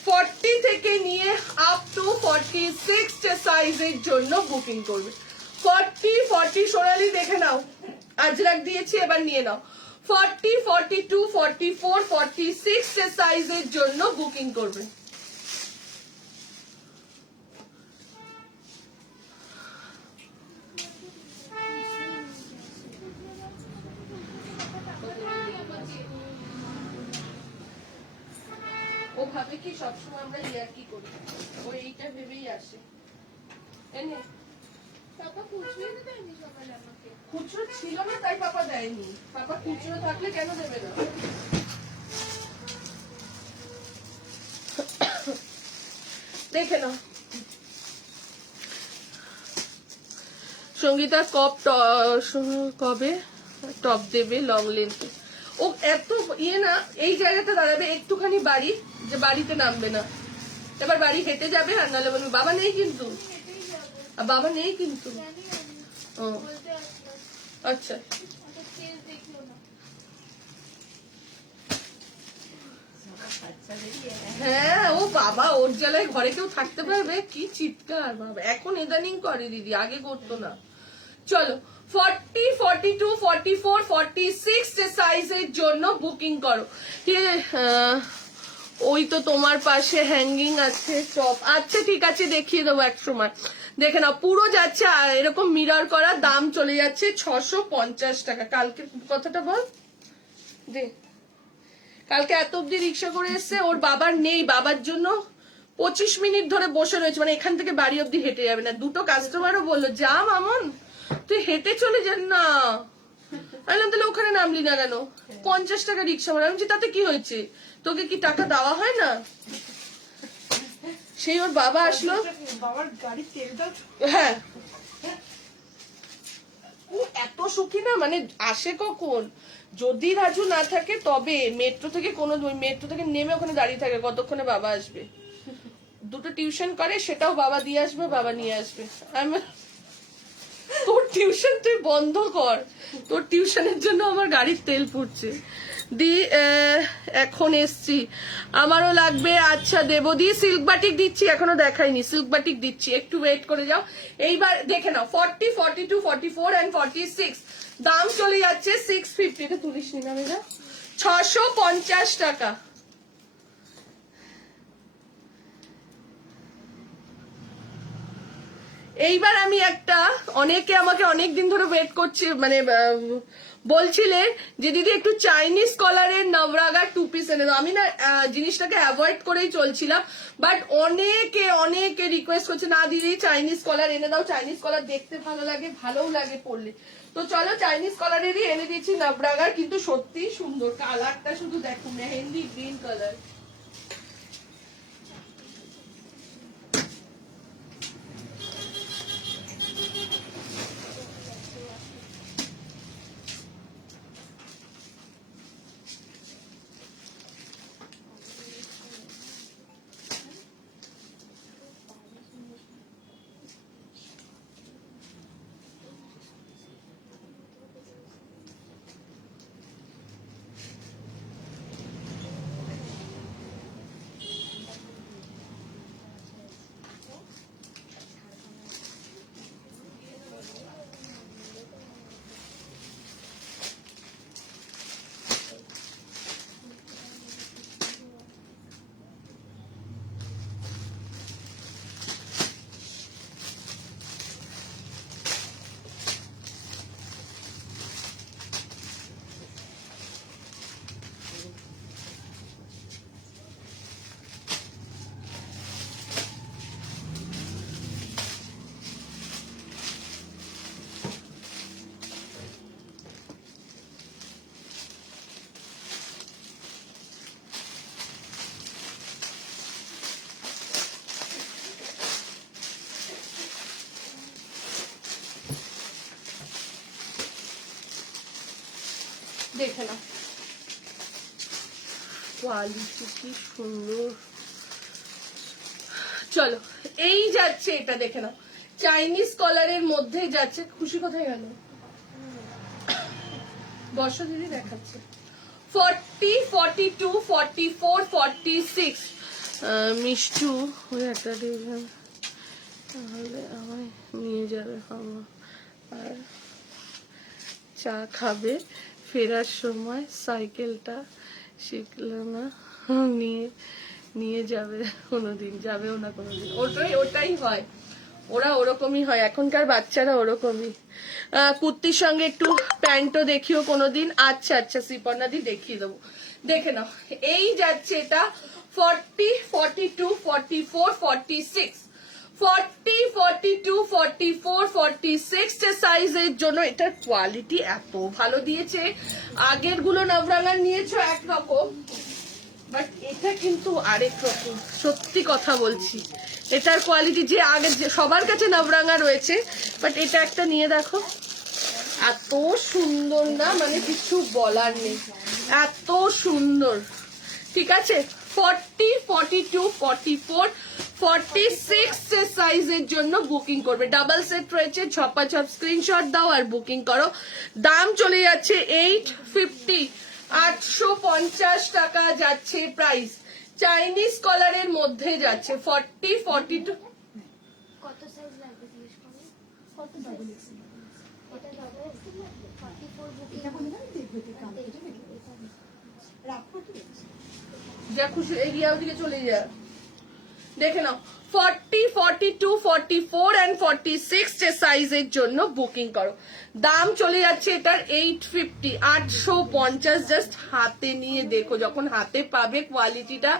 40 থেকে নিয়ে আপ টু 46 সাইজের জন্য বুকিং করবে। 40, 40 সোনালি দেখে নাও, আজরাক দিয়েছি, এবার নিয়ে নাও। 40, 42, 44, 46 সাইজের জন্য বুকিং করবে। ও ভাবে কি সবসময় আমরা ইয়ার কি করি, ও এইটা ভেবেই আসে। এনে পাপা খুচরো এনে দেয়নি সকালে আমাকে। খুচরো ছিল না তাই পাপা দেয়নি। পাপা খুচরো থাকলে কেন দেবে না? দেখে নাও সঙ্গীতা কবে টপ দেবে লং লেন্থ। ও এত ইয়ে না, এই জায়গাটা দাঁড়াবে একটুখানি বাড়ি, যে বাড়িতে নামবে না। এবার বাড়ি হেঁটে যাবে, আর নাহলে বলবে বাবা নেই কিন্তু। হেঁটেই যাবো। আর বাবা নেই কিন্তু। জানি আমি ও বলতে আসলাম আচ্ছা, ওটা চেঞ্জ দেখিও না বাচ্চা বেরিয়ে হ্যাঁ ও বাবা, ওর জ্বালায় ঘরে কেউ থাকতে পারবে? কি চিৎকার বাবা, এখন ইদানিং করে দিদি, আগে করতো না। চলো 40, 42, 44, 46 যে সাইজের জন্য বুকিং করো। ওই তো তোমার পাশে হ্যাঙ্গিং আছে টপ। আচ্ছা ঠিক আছে, দেখিয়ে দেবো এক সময়। দেখে নাও পুরো যাচ্ছে, আর এরকম মিরর করা, দাম চলে যাচ্ছে 650 টাকা। কালকে কথাটা বল দে, কালকে এত অব্দি রিক্সা করে এসছে, ওর বাবার নেই, বাবার জন্য 25 মিনিট ধরে বসে রয়েছে, মানে এখান থেকে বাড়ি অব্দি হেঁটে যাবে না। দুটো কাস্টমারও বললো যা মামন তুই হেঁটে চলে যান না। আমি তাহলে ওখানে নামলি না কেন? 50 টাকা রিক্সা ভাড়া। আমি বলছি, তাতে কি হয়েছে, তোকে কি টাকা দেওয়া হয় না? সেই ওর বাবা আসলো, বাবার গাড়ির তেলটাও হ্যাঁ ও এত সুখী না, মানে আসে কখন, যদি রাজু না থাকে তবে মেট্রো থেকে মেট্রো থেকে নেমে ওখানে দাঁড়িয়ে থাকে কতক্ষণে বাবা আসবে। দুটো টিউশন করে, সেটাও বাবা দিয়ে আসবে, বাবা নিয়ে আসবে। তোর টিউশন তুই বন্ধ কর, তোর টিউশনের জন্য আমার গাড়ির তেল পুড়ছে। দি এখন এসছি, আমারও লাগবে। আচ্ছা দেবো দি, সিল্ক বাটিক দিচ্ছি, এখনো দেখাইনি, সিল্ক বাটিক দিচ্ছি, একটু ওয়েট করে যাও। এইবার দেখে নাও 40, 42, 44 and 46 দাম চলে যাচ্ছে 650। এটা তুলিস নি না মেয়েরা, 650 টাকা। এইবার আমি একটা, অনেকে আমাকে অনেকদিন ধরে ওয়েট করছে, মানে বলছিলে যে দিদি একটু চাইনিজ কলারের নবরাগা টু পিস এনে দাও। আমি না জিনিসটাকে অ্যাভয়েড করেই চলছিলাম, বাট অনেকে রিকোয়েস্ট করছে না দিদি চাইনিজ কলার এনে দাও, চাইনিজ কলার দেখতে ভালো লাগে, ভালোও লাগে পরলে। তো চলো চাইনিজ কলারেরই এনে দিয়েছি নবরাগার, কিন্তু সত্যি সুন্দর, কালারটা শুধু দেখো, মেহেন্দি গ্রিন কালার। দেখে না কোয়ালিটি কি সুন্দর। চলো এই যাচ্ছে, এটা দেখে নাও, চাইনিজ কলারের মধ্যে যাচ্ছে। খুশি কোথায় গেল? বর্ষা দিদি দেখাচ্ছে 40, 42, 44, 46 মিষ্টু ওই একটা ডিজাইন, তাহলে আমায় নিয়ে যাবে আমার, আর চা খাবে ফেরার সময়, সাইকেলটা শিখলো না, নিয়ে যাবে কোনোদিন, যাবেও না কোনোদিন। ওটাই হয়, ওরা ওরকমই হয়, এখনকার বাচ্চারা ওরকমই। কুর্তির সঙ্গে একটু প্যান্টও দেখিও কোনোদিন। আচ্ছা শ্রীপর্ণা দি দেখিয়ে দেবো, দেখে নাও। এই যাচ্ছে এটা 40, 42, 44, 46 40, 42, 44, 46 সাইজের জন্য এটার কোয়ালিটি এত ভালো দিয়েছে। আগের গুলো নবরাঙা নিয়েছো একরকম, বাট এটা কিন্তু আরেক রকম, সত্যি কথা বলছি। এটার কোয়ালিটি যে আগে সবার কাছে নবরাঙা রয়েছে, বাট এটা একটা নিয়ে দেখো, এত সুন্দর না, মানে কিছু বলার নেই, এত সুন্দর। ঠিক আছে 40, 42, 44, 46 সাইজের জন্য বুকিং করবে। ডাবল সেট রয়েছে, ছপাছপ স্ক্রিনশট দাও আর বুকিং করো। দাম চলে যাচ্ছে 850, 850 টাকা যাচ্ছে প্রাইস। চাইনিজ কলারের মধ্যে যাচ্ছে 40, 42। কত সাইজ লাগবে জিজ্ঞেস করুন। কত ডাবল এক্সেল? এটা ডাবল এক্সেল লাগবে 44 বুকিং। এটা বলে দাও দেখবে এটা কালারটা দেখবে রাখো কি যা খুশি এরিয়ার দিকে চলে যা, দেখে নাও। 40, 42, 44 and 46 সাইজের জন্য বুকিং করো। দাম চলে যাচ্ছে এটার 850, 850। জাস্ট হাতে নিয়ে দেখো, যখন হাতে পাবে কোয়ালিটিটা।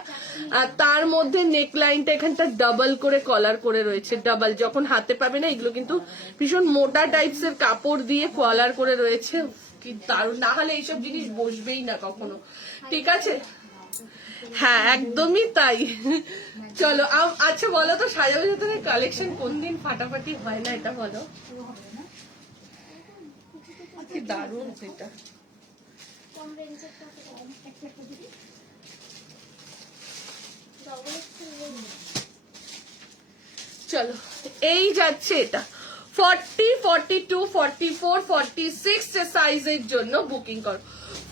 আর তার মধ্যে নেকলাইনটা এখানটা ডাবল করে কলার করে রয়েছে, ডাবল। যখন হাতে পাবে না, এগুলো কিন্তু ভীষণ মোটা টাইপস এর কাপড় দিয়ে কলার করে রয়েছে। কি দারুণ, না হলে এইসব জিনিস বসবেই না কখনো, ঠিক আছে? হ্যাঁ, একদমই তাই। চলো আচ্ছা বলো তো, সাজাবো যতনের কালেকশন কোন দিন ফাটাফাটি হয় না, এটা বলো। কি দারুণ সেটা। কম রেঞ্জের টাকা একটা দিবি ডাবল এক্সেল। চলো এই যাচ্ছে এটা 40, 42, 44, 46 সাইজের জন্য বুকিং করো।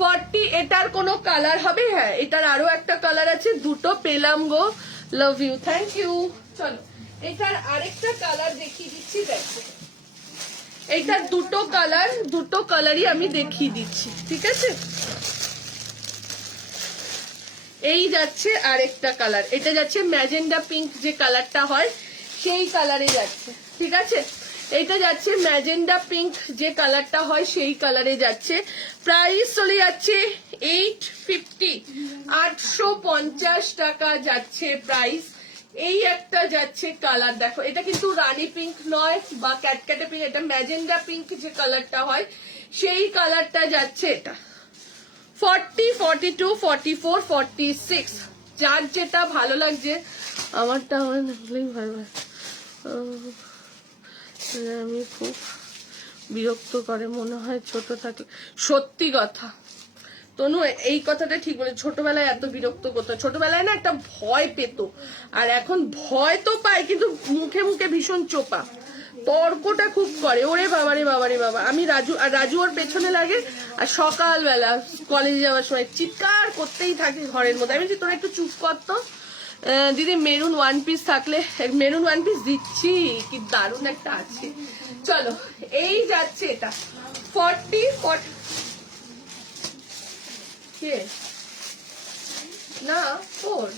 40 এটার কোনো কালার হবে? হ্যাঁ, এটার আরো একটা কালার আছে, দুটো পেলাম গো, লাভ ইউ, থ্যাংক ইউ। চলো এটার আরেকটা কালার দেখিয়ে দিচ্ছি, দেখো। এটার দুটো কালারই আমি দেখিয়ে দিচ্ছি, ঠিক আছে? এই যাচ্ছে আরেকটা কালার, এটা যাচ্ছে ম্যাজেন্ডা পিঙ্ক, যে কালারটা হয় সেই কালারে যাচ্ছে, ঠিক আছে? এটা যাচ্ছে ম্যাজেন্ডা পিঙ্ক, যে কালারটা হয় সেই কালারে যাচ্ছে। প্রাইস চলে যাচ্ছে 850, 850 টাকা যাচ্ছে প্রাইস। এই একটা যাচ্ছে কালার, দেখো। এটা কিন্তু রানী পিঙ্ক নয় বা ক্যাটক্যাটে পিঙ্ক, এটা ম্যাজেন্ডা পিঙ্ক যে কালারটা হয় সেই কালারটা যাচ্ছে এটা। 40, 42, 44, 46, যার যেটা ভালো লাগছে। আমারটা আমার লাগলেই ভালো লাগে। আমি খুব বিরক্ত করে মনে হয় ছোট থাকলে, সত্যি কথা তনু, এই কথাটা ঠিক বলে। ছোটবেলায় এত বিরক্ত করতো, ছোটবেলায় না একটা ভয় পেত, আর এখন ভয় তো পায় কিন্তু মুখে মুখে ভীষণ চোপা, তর্কটা খুব করে। ওরে বাবারে বাবারে বাবা, আমি রাজু ওর পেছনে লাগে, আর সকালবেলা কলেজে যাওয়ার সময় চিৎকার করতেই থাকে ঘরের মধ্যে। আমি বলছি তোরা একটু চুপ করতো। দিদি মেরুন ওয়ান পিস থাকলে, মেরুন ওয়ান পিস দিচ্ছি, কি দারুণ একটা আছে। চলো এই যাচ্ছে এটা 40, 40 কে না ওর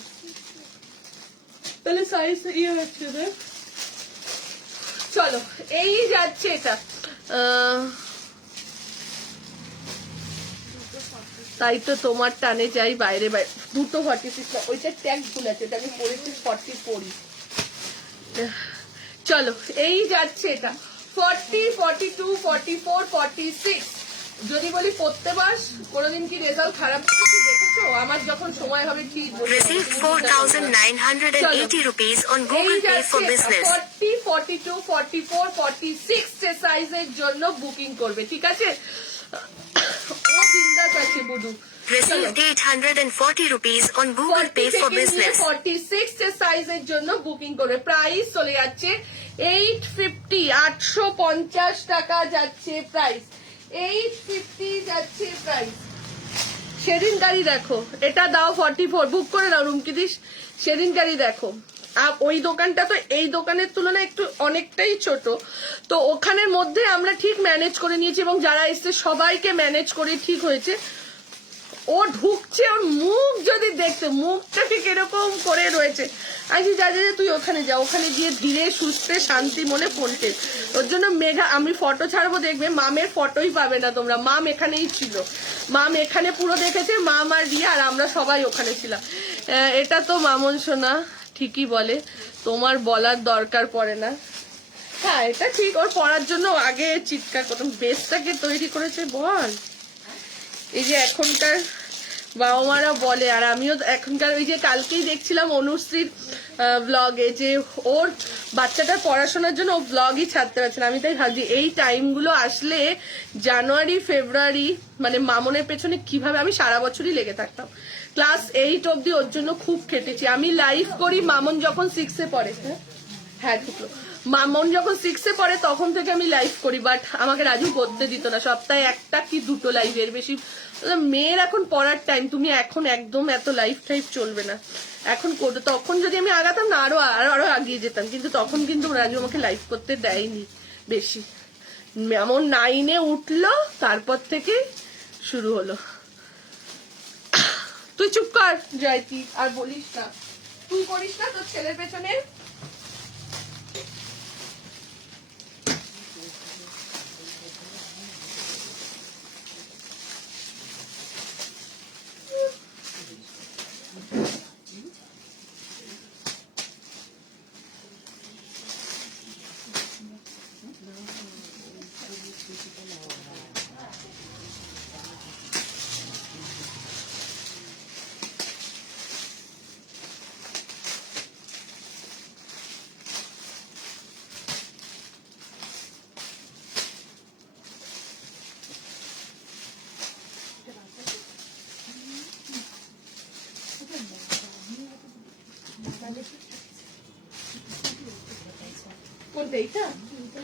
তাহলে সাইজ ইয়ে হচ্ছে দেখ। চলো এই যাচ্ছে এটা, তাই তো তোমার টানে যাই বাইরে বাইরে। দুটো 46, ওইটা ট্যাগ ভুল আছে, ওটা আমি পড়েছি 40 পড়ি। চলো এই যাচ্ছে এটা 40, 42, 44, 46। যদি বলি পড়তে বাস, কোনোদিন কি রেজাল্ট খারাপ করেছি দেখেছো? আমার যখন সময় হবে ঠিক Receive 4,980 rupees on Google Pay for business. 40, 42, 44, 46 সাইজের জন্য বুকিং করবে, ঠিক আছে? ও বিন্দাস আছে বুডু। Receive 840 rupees on Google Pay for business. 46 সাইজের জন্য বুকিং করে। প্রাইস চলে যাচ্ছে 850, 850 টাকা যাচ্ছে প্রাইস। 850 যাচ্ছে প্রাইস। সেদিন গাড়ি দেখো, এটা দাও 44, বুক করে নাও রুমকি দিস। সেদিন গাড়ি দেখো, ওই দোকানটা তো এই দোকানের তুলনায় একটু অনেকটাই ছোট, তো ওখানের মধ্যে আমরা ঠিক ম্যানেজ করে নিয়েছি, এবং যারা এসছে সবাইকে ম্যানেজ করে ঠিক হয়েছে। ও ঢুকছে, ওর মুখ যদি দেখতে, মুখটাকে কিরকম করে রয়েছে। আমি যা যা তুই ওখানে যা, ওখানে গিয়ে ধীরে সুস্থে শান্তি মনে ফোনটে। ওর জন্য মেঘা, আমি ফটো ছাড়বো দেখবে, মামের ফটোই পাবে না তোমরা। মাম এখানেই ছিল, মাম এখানে পুরো দেখেছে, মাম আর রিয়া আর আমরা সবাই ওখানে ছিলাম। এটা তো মামন সোনা ঠিকই বলে, তোমার বলার দরকার পড়ে না। হ্যাঁ এটা ঠিক, ওর পড়ার জন্য আগে চিৎকার করতাম। বেসটাকে তৈরি করেছে বল। এই যে এখনকার বাবা মারা বলে, আর আমিও এখনকার ওই যে কালকেই দেখছিলাম অনুশ্রীর ব্লগে যে ওর বাচ্চাটার পড়াশোনার জন্য ও ব্লগই ছাড়তে পারছে না। আমি তাই ভাবছি এই টাইমগুলো আসলে জানুয়ারি ফেব্রুয়ারি মানে মামনের পেছনে কিভাবে আমি সারা বছরই লেগে থাকতাম। ক্লাস 8 অব্দি ওর জন্য খুব খেটেছি। আমি লাইভ করি মামন যখন 6-এ পড়ে। হ্যাঁ ঢুকলো। মামন যখন 6-এ পড়ে তখন থেকে আমি লাইভ করি, বাট আমাকে রাজু করতে দিত না। সপ্তাহে 1টা কি 2টো লাইভ, এর বেশি। মেয়ের এখন পড়ার টাইম, তুমি এখন একদম এত লাইভ টাইপ চলবে না এখন। তখন যদি আমি আগাতাম না আরো আরো আগিয়ে যেতাম, কিন্তু তখন কিন্তু রাজু আমাকে লাইভ করতে দেয়নি বেশি। এমন 9-এ উঠলো তারপর থেকে শুরু হলো। তুই চুপ কর জয়তি, আর বলিস না, তুই করিস না তোর ছেলের পেছনে। কোনটা এটা?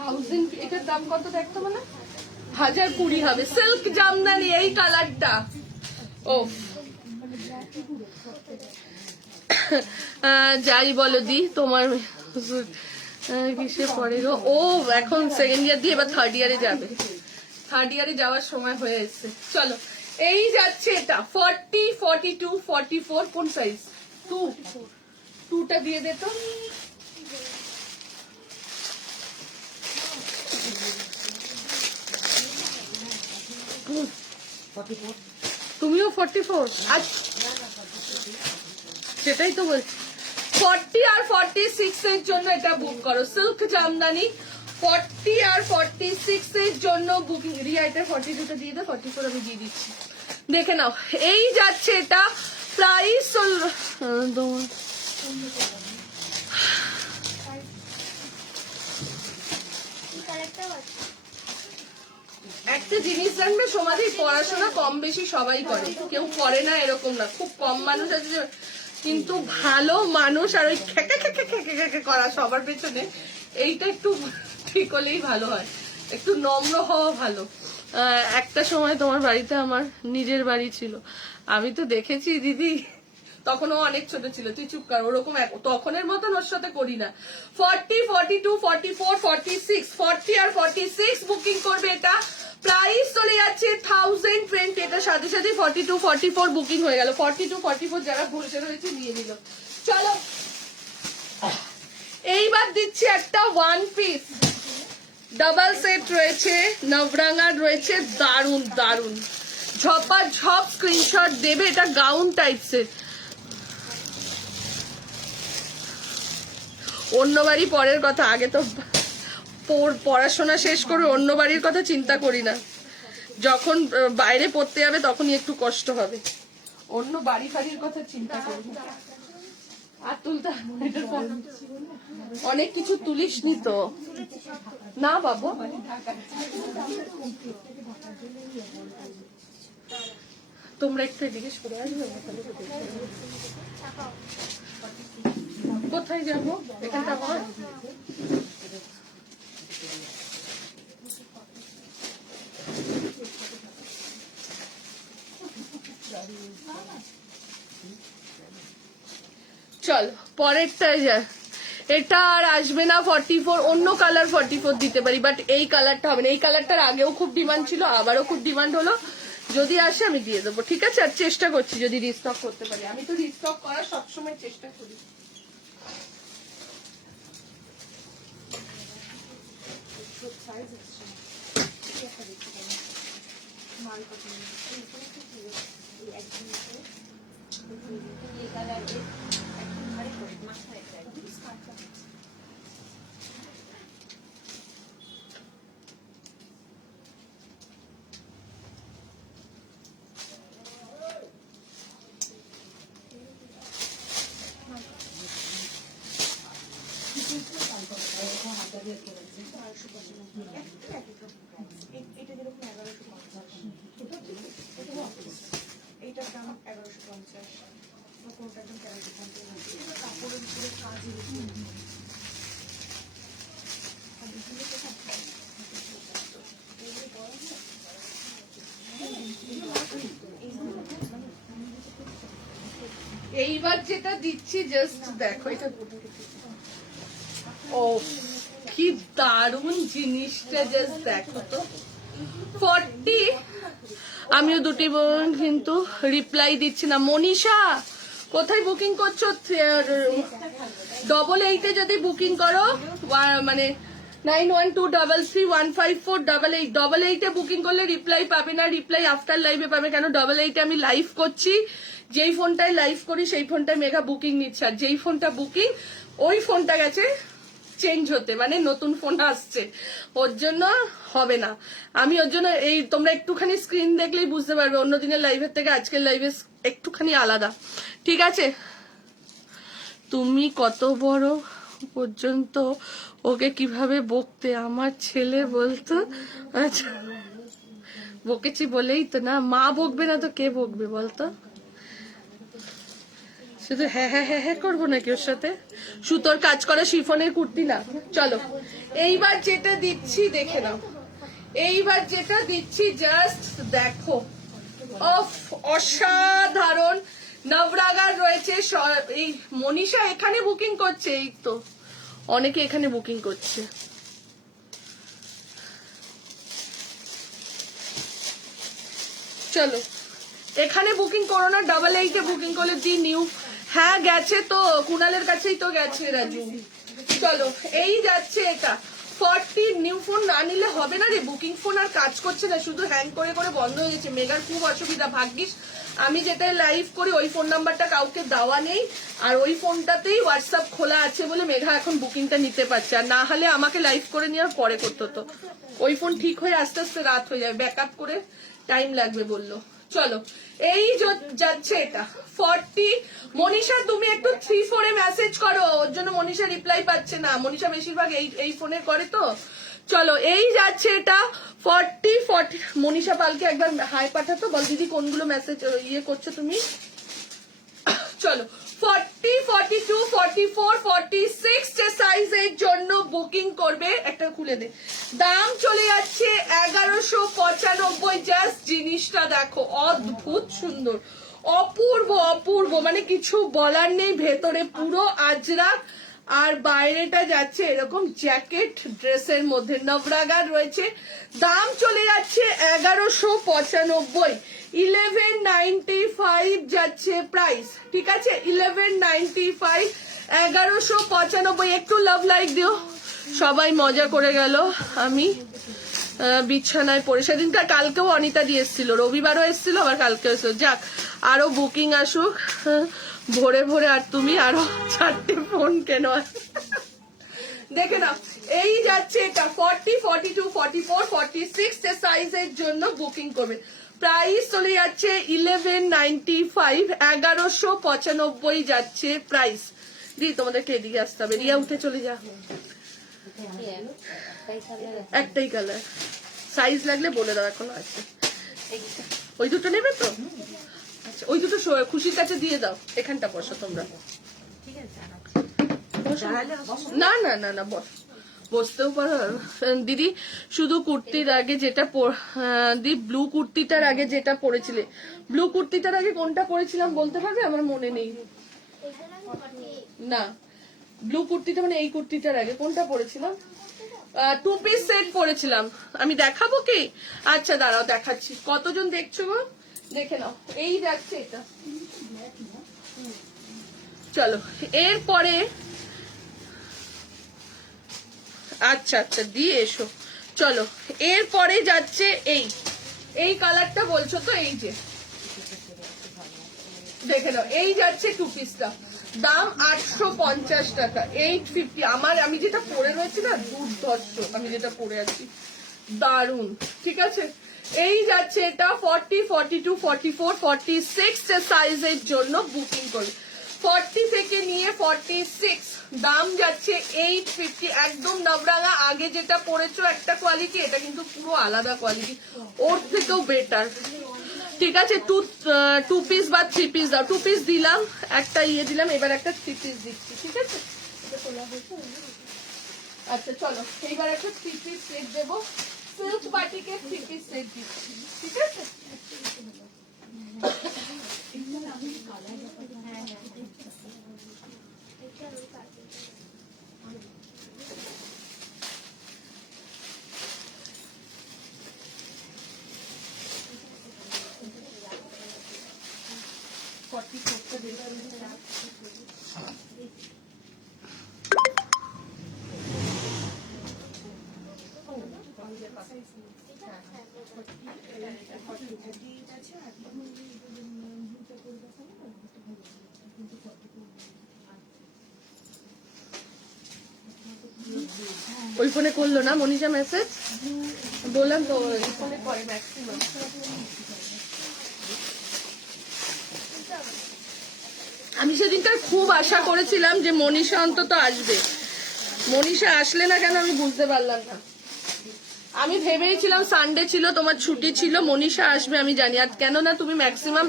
1000, এটার দাম কত দেখতো মানে 1020 হবে। সিল্ক জামদানি এই কালারটা। ও যাই বলো দি, তোমার কিসে পড়ে গো? ও এখন 2nd ইয়ার দিয়ে এবার 3rd ইয়ারে যাবে। 3rd ইয়ারে যাওয়ার সময় হয়ে এসছে। চলো এই যাচ্ছে এটা 40, 42, 44। কোন সাইজ? 2টা দিয়ে দে তো। তুমিও 44? আচ্ছা সেটাই তো বলছি। 40 আর 46 এর জন্য এটা বুক করো। সিল্ক জামদানি 40 আর 46 এর জন্য বুকিং। রিয়া এটা 42টা দিয়ে দাও, 44 আমি দিয়ে দিচ্ছি, দেখে নাও। এই যাচ্ছে এটা প্রাইস একটা জিনিস জানবে সমাজে, পড়াশোনা কম বেশি সবাই করে, কেউ করে না এরকম না। খুব কম মানুষ আছে যে, কিন্তু ভালো মানুষ আর ওই খেকে খেকে খেকে খেকে করা সবার পেছনে, এইটা একটু ঠিক হলেই ভালো হয়। একটু নম্র হওয়া ভালো। একটা সময় তোমার বাড়িতে আমার নিজের বাড়ি ছিল, আমি তো দেখেছি দিদি, তখন ও অনেক ছোট ছিল। তুই চুপ কর, ওরকম তখনের মতন ওর সাথে করি না। 40, 42, 44, 46, 40 আর 46 বুকিং করবে। এটা প্রাইস চলে যাচ্ছে 1020। এটা সাথে সাথে 42, 44 বুকিং হয়ে গেল। 42, 44 যারা বসে রয়েছে নিয়ে নিল। চলো এইবার দিচ্ছি একটা 1 পিস ডাবল সেট রয়েছে, নবরাঙ্গার রয়েছে, দারুন দারুন ঝপা ঝপ স্ক্রিনশট দেবে। এটা গাউন টাইপসের। অন্য বাড়ি পরের কথা, আগে তো পড়াশোনা শেষ করে অন্য বাড়ির কথা চিন্তা করি না। যখন বাইরে পড়তে যাবে তখনই একটু কষ্ট হবে, অন্য বাড়ি ফাড়ির কথা চিন্তা করি না। আর তুলতে অনেক কিছু তুলিস নি তো না বাবু? তোমরা একটু এদিকে সরে আসবে। কোথায় যাবো? এখানটা আমার চল পরেরটায় যা। এটা আর আসবে না 44, অন্য কালার 44 দিতে পারি, বাট এই কালারটা হবে না। এই কালারটার আগেও খুব ডিমান্ড ছিল, আবারও খুব ডিমান্ড হলো। যদি আসে আমি দিয়ে দেবো, ঠিক আছে? আর চেষ্টা করছি যদি রিস্টক করতে পারি। আমি তো রিস্টক করার সবসময় চেষ্টা করি। এটা যেরকম 1150, এইটার দাম 1150, কোনটার দাম 1350, এটা কাপড়ের উপরে কাজের উপরে। এইবার যেটা দিচ্ছি জাস্ট দেখো, এটা ও কি দারুণ জিনিসটা, জাস্ট দেখো তো। 40, আমিও দুটি বোন কিন্তু রিপ্লাই দিচ্ছি না। মনীষা কোথায় বুকিং করছো? 88 যদি বুকিং করো, মানে 9123315488, 88 বুকিং করলে রিপ্লাই পাবে না, রিপ্লাই আফটার লাইভে পাবে। কেন 88 আমি লাইভ করছি, যেই ফোনটায় লাইভ করি সেই ফোনটায় মেগা বুকিং নিচ্ছে, আর যেই ফোনটা বুকিং ওই ফোনটা গেছে চেঞ্জ হতে, মানে নতুন ফোন আসছে, ওর জন্য হবে না। আমি ওর জন্য এই তোমরা একটুখানি স্ক্রিন দেখলেই বুঝতে পারবে অন্য দিনের লাইভের থেকে আজকের লাইভে একটুখানি আলাদা, ঠিক আছে? তুমি কত বড় পর্যন্ত ওকে কিভাবে বকতে, আমার ছেলে বলতো। আচ্ছা, বকেছি বলেই তো না, মা বকবে না তো কে বকবে বলতো? শুধু হ্যাঁ হ্যাঁ হ্যাঁ হ্যাঁ করবো নাকি ওর সাথে? সুতোর কাজ করা শিফনের কুর্তি না। চলো এইবার যেটা দিচ্ছি দেখে নাও, এইবার যেটা দিচ্ছি জাস্ট দেখো, অফ অসাধারণ নবরাগার রয়েছে। এই মনীষা এখানে বুকিং করছে, এই তো অনেকে এখানে বুকিং করছে। চলো এখানে বুকিং করো না, 88 বুকিং করলে দি নিউ। হ্যাঁ গেছে তো, কুনালের কাছেই তো গেছে রাজু। চলো এই যাচ্ছে এটা 40। নিউ ফোন না নিলে হবে না রে, বুকিং ফোন আর কাজ করছে না, শুধু হ্যাং করে করে বন্ধ হয়ে গেছে। মেগার খুব অসুবিধা, ভাগ্যিস আমি যেটাই লাইভ করি ওই ফোন নাম্বারটা কাউকে দেওয়া নেই, আর ওই ফোনটাতেই হোয়াটসঅ্যাপ খোলা আছে বলে মেঘা এখন বুকিংটা নিতে পারছে, আর না হলে আমাকে লাইভ করে নেওয়ার পরে করতে হতো। ওই ফোন ঠিক হয়ে আস্তে আস্তে রাত হয়ে যাবে, ব্যাকআপ করে টাইম লাগবে বললো। চলো এই যাচ্ছে এটা 40। মনীষা তুমি একটু 3-4 মেসেজ করো, ওর জন্য মনীষা রিপ্লাই পাচ্ছে না। মনীষা বেশিরভাগ এই ফোনে করে তো। চলো এই যাচ্ছে এটা 40। মনীষা পালকে একবার হাই পাঠাতো, বল দিদি কোনগুলো মেসেজ ইয়ে করছো তুমি। চলো 40, 42, 44, 46 যে সাইজের জন্য বুকিং করবে, একটা খুলে দে। দাম চলে যাচ্ছে 1195। জাস্ট জিনিসটা দেখো, অদ্ভুত সুন্দর, অপূর্ব অপূর্ব, মানে কিছু বলার নেই। ভেতরে পুরো আজরাক, আর বাইরেটা যাচ্ছে এরকম জ্যাকেট ড্রেসের মধ্যে, নবরাগার রয়েছে। দাম চলে যাচ্ছে 1195, 1195 যাচ্ছে প্রাইস, ঠিক আছে? 1195, 1195। একটু লাভ লাইক দিও, সবাই মজা করে গেল। আমি বিছানায় পড়ে, সেদিনকার কালকেও অনিতা দিয়ে এসেছিল, রবিবারও এসেছিল, আবার কালকেও এসেছিল। যাক আরো বুকিং আসুক ভোরে ভোরে, আর তুমি আরো 4টে ফোন কেন দেখে নাও। এই যাচ্ছে এটা 40, 42, 44, 46 যে সাইজের জন্য বুকিং করবে। প্রাইস চলে যাচ্ছে 1195, 1195 যাচ্ছে প্রাইস। দি তোমাদেরকে এদিকে আসতে হবে, রিয়া উঠে চলে যা। একটাই কালার, সাইজ লাগলে বলে দাও, এখনো আছে। ওই দুটো নেবে তো? আচ্ছা ওই দুটো খুশির কাছে দিয়ে দাও, এখানটা বসো তোমরা। না না না না বস, বসতেও পারো দিদি। শুধু কুর্তির আগে যেটা দি ব্লু কুর্তিটার আগে যেটা পরেছিলে, ব্লু কুর্তিটার আগে কোনটা পরেছিলাম বলতে পারবে? আমার মনে নেই। না ব্লু কুর্তিটা মানে এই কুর্তিটার আগে কোনটা পরেছিলাম? 2 পিস সেট পরেছিলাম। আমি দেখাবো কি? আচ্ছা দাঁড়াও দেখাচ্ছি। কতজন দেখছো গো? দেখে নাও, এই যাচ্ছে এটা। চলো এরপরে আচ্ছা আচ্ছা দিয়ে এসো। চলো এরপরে যাচ্ছে এই কালারটা বলছো তো, এই যে দেখে নাও, এই যাচ্ছে 2 পিসটা, দাম 850 টাকা, 850। আমি যেটা পরে রয়েছি না দুর্ধর্ষ, আমি যেটা পরে আছি দারুন, ঠিক আছে? এই যাচ্ছে এটা 40, 42, 44, 46 সাইজের জন্য বুকিং করে। 40 থেকে নিয়ে 46, দাম যাচ্ছে 850। একদম নবরাঙা, আগে যেটা পড়েছো একটা কোয়ালিটি, এটা কিন্তু পুরো আলাদা কোয়ালিটি, ওর থেকেও বেটার। ঠিক আছে, টু পিস বা 3 পিস দাও। 2 পিস দিলাম, একটা ইয়ে দিলাম, এবার একটা 3 পিস দিচ্ছি। ঠিক আছে, আচ্ছা চলো এইবার একটা 3 পিস সেট দেবো, সিল্ক বাটিকের 3 পিস সেট দিচ্ছি। ঠিক আছে, ওই ফোনে করলো না মনীষা মেসেজ? বললাম তো ওই ফোনে করে ম্যাক্সিমাম। আমি সেদিনকার খুব আশা করেছিলাম যে মনীষা অন্তত আসবে, মনীষা আসলে না কেন আমি বুঝতে পারলাম না। আমি ভেবেছিলাম সানডে ছিল, তোমার ছুটি ছিল, মনীষা আসবে আমি জানি। আর কেননা তুমি ম্যাক্সিমাম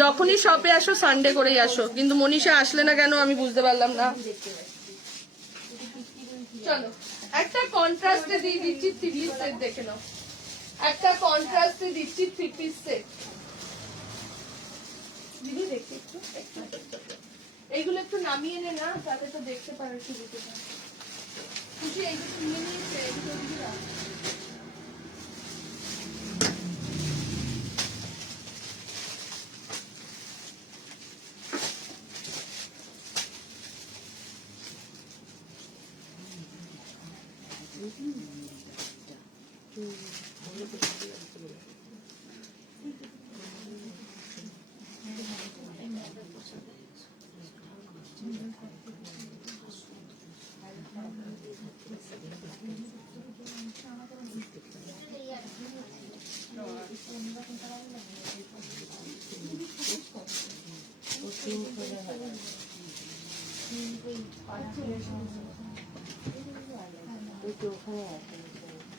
যখনই শপে আসো সানডে করেই আসো, কিন্তু মনীষা আসলে না কেন আমি বুঝতে পারলাম না। চলো একটা কন্ট্রাস্টে দিয়ে দিচ্ছি 3 পিস সেট, দেখে নাও। একটা কন্ট্রাস্টে দিচ্ছি 3 পিস সেট। দিদি দেখি একটু, এইগুলো একটু নামিয়ে নে না, তাহলে তো দেখতে পারো সুবিধা। খুশি এইগুলো নিয়ে নিয়েছে, এগুলো দিদি রাখ।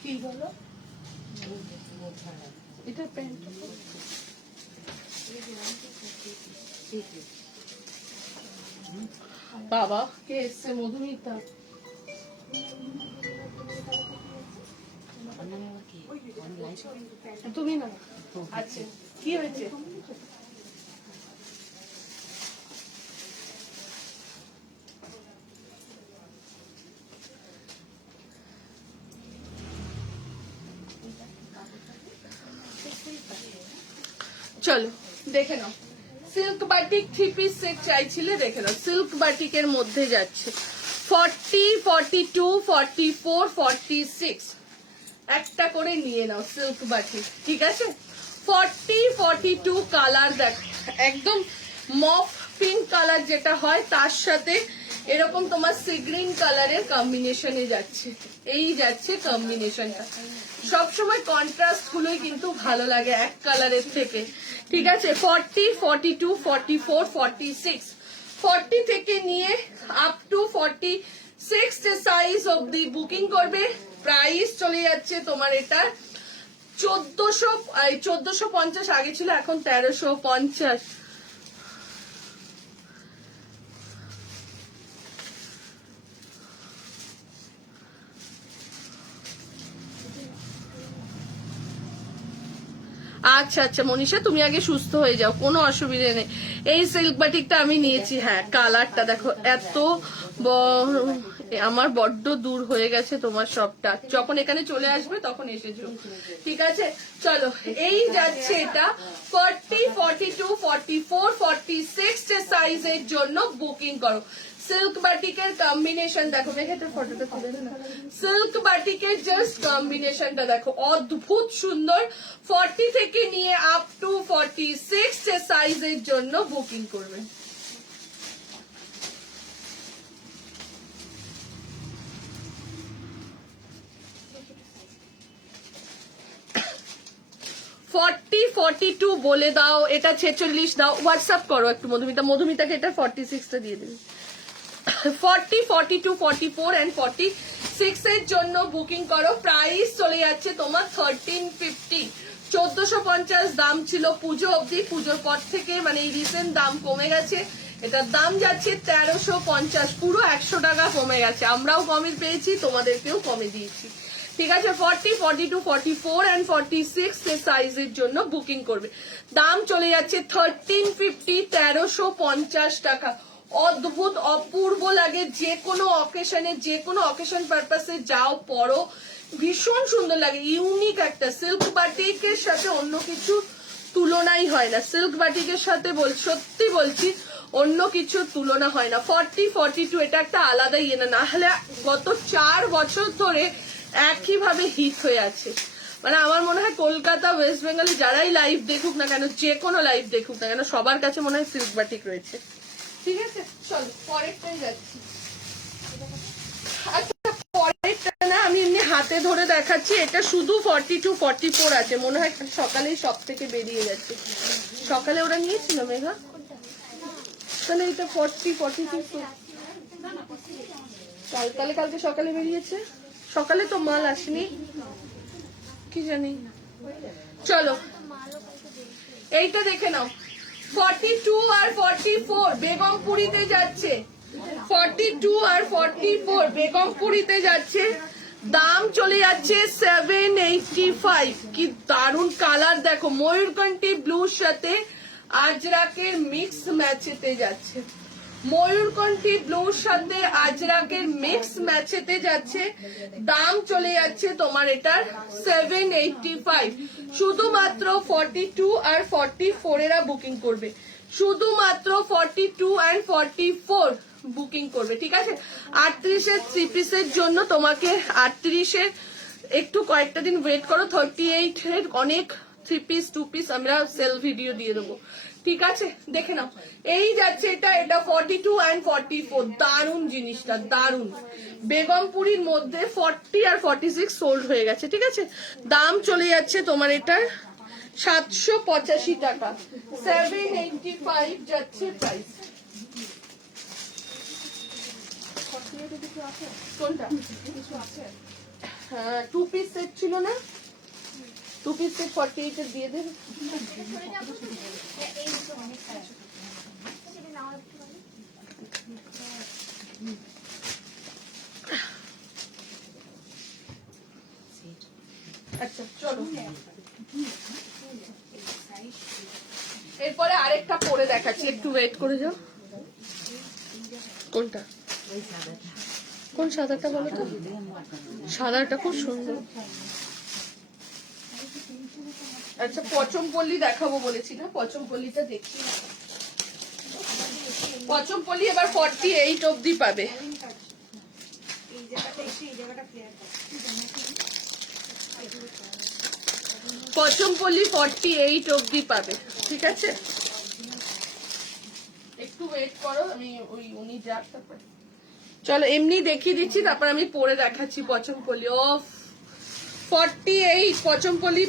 কি বলো? এটা প্যান্ট বাবা কে এসছে? মধুমিতা। তুমি না? আচ্ছা কি হয়েছে? চলো দেখে নাও, সিল্ক বাটিক 3 পিস সেট চাইছিলে, দেখে নাও সিল্ক বাটিকের মধ্যে যাচ্ছে 40, 42, 44, 46, একটা করে নিয়ে নাও সিল্ক বাটিক। ঠিক আছে, 40, 42 কালার দেখ, একদম মফ পিঙ্ক কালার যেটা হয় তার সাথে এরকম তোমার সি গ্রিন কালারের কম্বিনেশনে যাচ্ছে, এই যাচ্ছে কম্বিনেশনটা। সবসময় কন্ট্রাস্ট গুলোই কিন্তু ভালো লাগে এক কালারের থেকে। ঠিক আছে, 40, 42, 44, 46, 40 থেকে নিয়ে আপ টু 46 সাইজ অব্দি বুকিং করবে। প্রাইস চলে যাচ্ছে তোমার এটা 1450, আগে ছিল, এখন 1350। আচ্ছা আচ্ছা মনীষা, তুমি আগে সুস্থ হয়ে যাও, কোনো অসুবিধা নেই। এই সিল্ক বাটিকটা আমি নিয়েছি, হ্যাঁ কালারটা দেখো এত আমার বড্ড দূর হয়ে গেছে তোমার সবটা, যখন এখানে চলে আসবে তখন এসেছো। ঠিক আছে চলো, এই যাচ্ছে এটা 40, 42, 44, 46 সাইজের জন্য বুকিং করো। সিল্ক বাটিকের কম্বিনেশন দেখো, দেখে তো ফটোটা তুলে না, সিল্ক বাটিকের জাস্ট কম্বিনেশনটা দেখো, অদ্ভুত সুন্দর। 40 থেকে নিয়ে আপ টু 46 সাইজের জন্য বুকিং করবে। 40-42 বলে দাও, এটা 46 দাও, হোয়াটসঅ্যাপ করো একটু মধুমিতাকে এটা 46টা দিয়ে দেবে। 40, 42, 44 and 46 এর জন্য বুকিং করো। প্রাইস চলে যাচ্ছে তোমার 1350। 1450 দাম ছিল পুজো অবধি, পুজোর পর থেকে মানে এই রিসেন্ট দাম কমে গেছে, এটার দাম যাচ্ছে 1350, পুরো 100 টাকা কমে গেছে। আমরাও কমে পেয়েছি, তোমাদেরকেও কমে দিয়েছি, ঠিক আছে। 40, 42, 44 and 46 এর সাইজের জন্য বুকিং করবে। দাম চলে যাচ্ছে 1350, 1350 টাকা। অদ্ভুত অপূর্ব লাগে, যে কোনো অকেশন পারপাসে যাও পরো, ভীষণ সুন্দর লাগে, ইউনিক একটা। সিল্ক বাটিকের সাথে অন্য কিছু তুলনাই হয় না, সিল্ক বাটিকের সাথে সত্যি বলছি অন্য কিছু তুলনা হয় না। 40, 42 এটা একটা আলাদা ইয়ে, না হলে গত 4 বছর ধরে একইভাবে হিট হয়ে আছে। মানে আমার মনে হয় কলকাতা, ওয়েস্ট বেঙ্গলে যারাই লাইভ দেখুক না কেন, যে কোনো লাইভ দেখুক না কেন, সবার কাছে মনে হয় সিল্ক বাটিক রয়েছে, ঠিক আছে। চলো পরেরটাই যাচ্ছি। আচ্ছা পরেরটা না আমি এমনি হাতে ধরে দেখাচ্ছি, এটা শুধু 42, 44 আছে, মনে হয় সকালেই সব থেকে বেরিয়ে যাচ্ছে। সকালে ওরা নিয়েছিল মেঘা, তাহলে এটা 40, 46 কালকে সকালে বেরিয়েছে। সকালে তো মাল আসেনি কি জানি। চলো এইটা দেখে নাও, 42 আর 44 বেগমপুরীতে যাচ্ছে। 42 আর 44 বেগমপুরীতে যাচ্ছে, দাম চলে যাচ্ছে 785। কি দারুণ কালার দেখো, ময়ূরকণ্ঠী ব্লুর সাথে আজরাকের মিক্স ম্যাচেতে যাচ্ছে, ময়ূরকণ্ঠী ব্লুর সাথে আজরাকের মিক্স ম্যাচেতে যাচ্ছে। দাম চলে যাচ্ছে তোমার এটার 785। শুধুমাত্র 42 আর 44 এরা বুকিং করবে, শুধুমাত্র 42 and 44 বুকিং করবে, ঠিক আছে। 38 এর 3 পিসের জন্য তোমাকে 38 এর একটু কয়েকটা দিন ওয়েট করো, 38 এর অনেক 3 পিস 2 পিস আমরা সেল ভিডিও দিয়ে দেবো, ঠিক আছে। দেখে নাও এই যাচ্ছে এটা 42 and 44, দারুণ জিনিসটা, দারুণ। বেগমপুরীর মধ্যে 40 আর 46 সোল্ড হয়ে গেছে, ঠিক আছে। দাম চলে যাচ্ছে তোমার এটার 785 টাকা, 785 যাচ্ছে প্রাইস। কোনটা? হ্যাঁ 2 পিস সেট ছিল না, 2 পিস সেট 48 এর দিয়ে দেবে। আচ্ছা চলো এরপরে আরেকটা পরে দেখাচ্ছি, একটু ওয়েট করে যাও। কোনটা? কোন সাদাটা বলো তো? সাদাটা খুব সুন্দর। আচ্ছা পচমপল্লী দেখাবো বলেছি না, পচমপল্লীটা দেখি। পচমপল্লী এবার 48 অবধি পাবে। পচমপল্লী 48 অবধি পাবে, ঠিক আছে। একটু ওয়েট করো, আমি উনি যাক তারপর। চলো এমনি দেখিয়ে দিচ্ছি, তারপর আমি পরে দেখাচ্ছি পচমপল্লী। ও 48 পচমপল্লী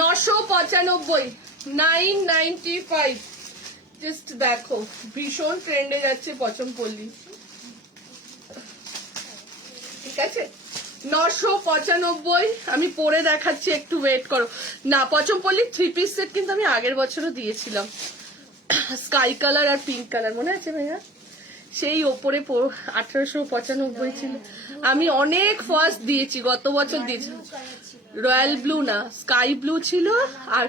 995, 995। জাস্ট দেখো ভীষণ ট্রেন্ডে যাচ্ছে পচমপল্লী, ঠিক আছে। 995 আমি পরে দেখাচ্ছি, একটু ওয়েট করো। না পচমপল্লী 3 পিস সেট কিন্তু আমি আগের বছরও দিয়েছিলাম, স্কাই কালার আর পিঙ্ক কালার, মনে আছে ভাইয়া? সেই ওপরে 1895 ছিল, আমি অনেক ফার্স্ট দিয়েছি, গত বছর দিয়েছি। রয়্যাল ব্লু না, স্কাই ব্লু ছিল আর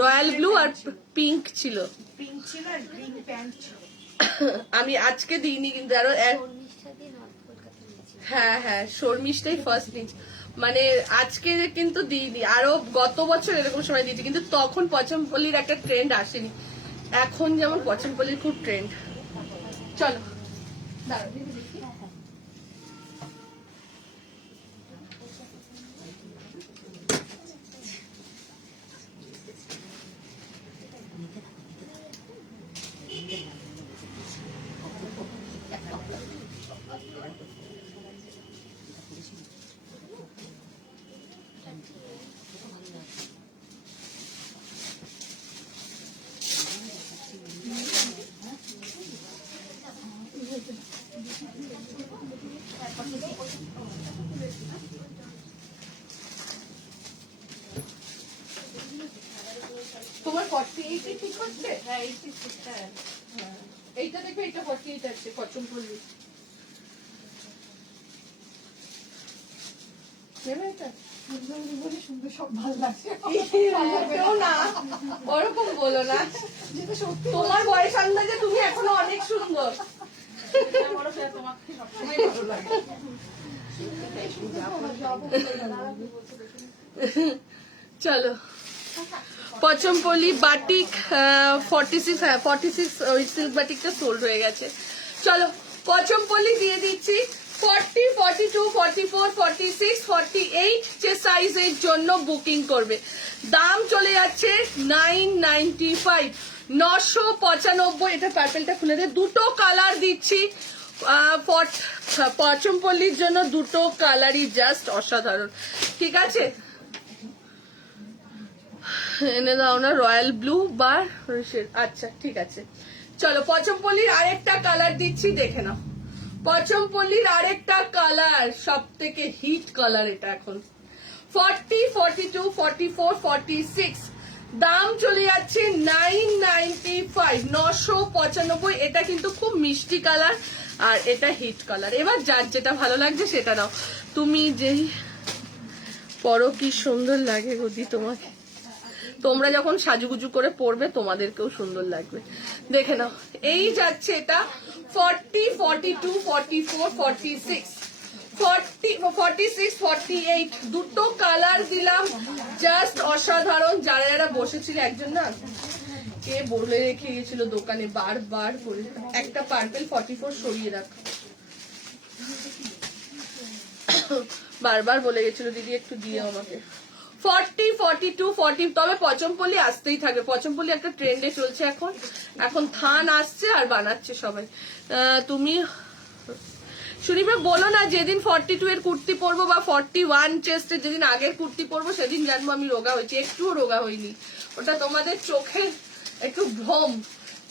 রয়্যাল ব্লু আর পিঙ্ক ছিল। আমি আজকে দিইনি কিন্তু আরো হ্যাঁ শর্মিষ্ঠাই ফার্স্ট নিয়েছি, মানে আজকে কিন্তু দিইনি, আরো গত বছর এরকম সময় দিয়েছি, কিন্তু তখন পচমপল্লীর একটা ট্রেন্ড আসেনি, এখন যেমন পচমপল্লীর খুব ট্রেন্ড। চলো দাঁড়াও দেখি। 80 ঠিক হচ্ছে? হ্যাঁ 86 হ্যাঁ হ্যাঁ। এইটা দেখবে, এটা 48 আছে পছমপল্লি। নেবে এটা? সুন্দর বলে সুন্দর সব ভালো লাগছে মোটেও না, ওরকম বলো না। যেটা সত্যি তোমার বয়স আন্দাজে তুমি এখনো অনেক সুন্দর। বড় হয়ে তোমাকে সবসময় ভালো লাগে চলো পচমপল্লি বাটিক 46, হ্যাঁ 46 ওই সিল্ক বাটিকটা সোল্ড হয়ে গেছে। চলো পচমপল্লি দিয়ে দিচ্ছি 40, 42, 44, 46, 48 যে সাইজের জন্য বুকিং করবে। দাম চলে যাচ্ছে 995, 995। এটা পার্পেলটা খুলে দে, দুটো কালার দিচ্ছি। পচমপল্লির জন্য দুটো কালারই জাস্ট অসাধারণ, ঠিক আছে? এনে দাও না রয়্যাল ব্লু বা আচ্ছা ঠিক আছে। চলো পচমপল্লির আরেকটা কালার দিচ্ছি, দেখে নাও। পচমপল্লির আরেকটা কালার, সব থেকে হিট কালার এটা এখন। 40, 42, 44, 46 দাম চলে যাচ্ছে 995, 995। এটা কিন্তু খুব মিষ্টি কালার আর এটা হিট কালার। এবার যার যেটা ভালো লাগছে সেটা নাও। তুমি যেই পরো কি সুন্দর লাগে গদি তোমাকে, তোমরা যখন সাজুগুজু করে পরবে তোমাদেরকেও সুন্দর লাগবে। দেখে নাও, এই যাচ্ছে এটা 40, 42, 44, 46, 40, 46, 48 দুটো কালার দিলাম, জাস্ট অসাধারণ। যারা যারা বসেছিল, একজন না কে বলে রেখে গেছিল দোকানে বারবার করে, একটা পার্পেল 44 সরিয়ে রাখ, বারবার বলে গেছিল দিদি একটু দিয়ে আমাকে। 40, 42, 40 তবে পচমপল্লি আসতেই থাকবে। পচমপল্লি একটা ট্রেন্ডে চলছে এখন, এখন থান আসছে আর বানাচ্ছে সবাই। তুমি সুনিমা বলো না যেদিন 42 এর কুর্তি পরবো বা 41 চেস্টের যেদিন আগের কুর্তি পরবো সেদিন জানবো আমি রোগা হয়েছি। একটুও রোগা হয়নি, ওটা তোমাদের চোখের একটু ভ্রম।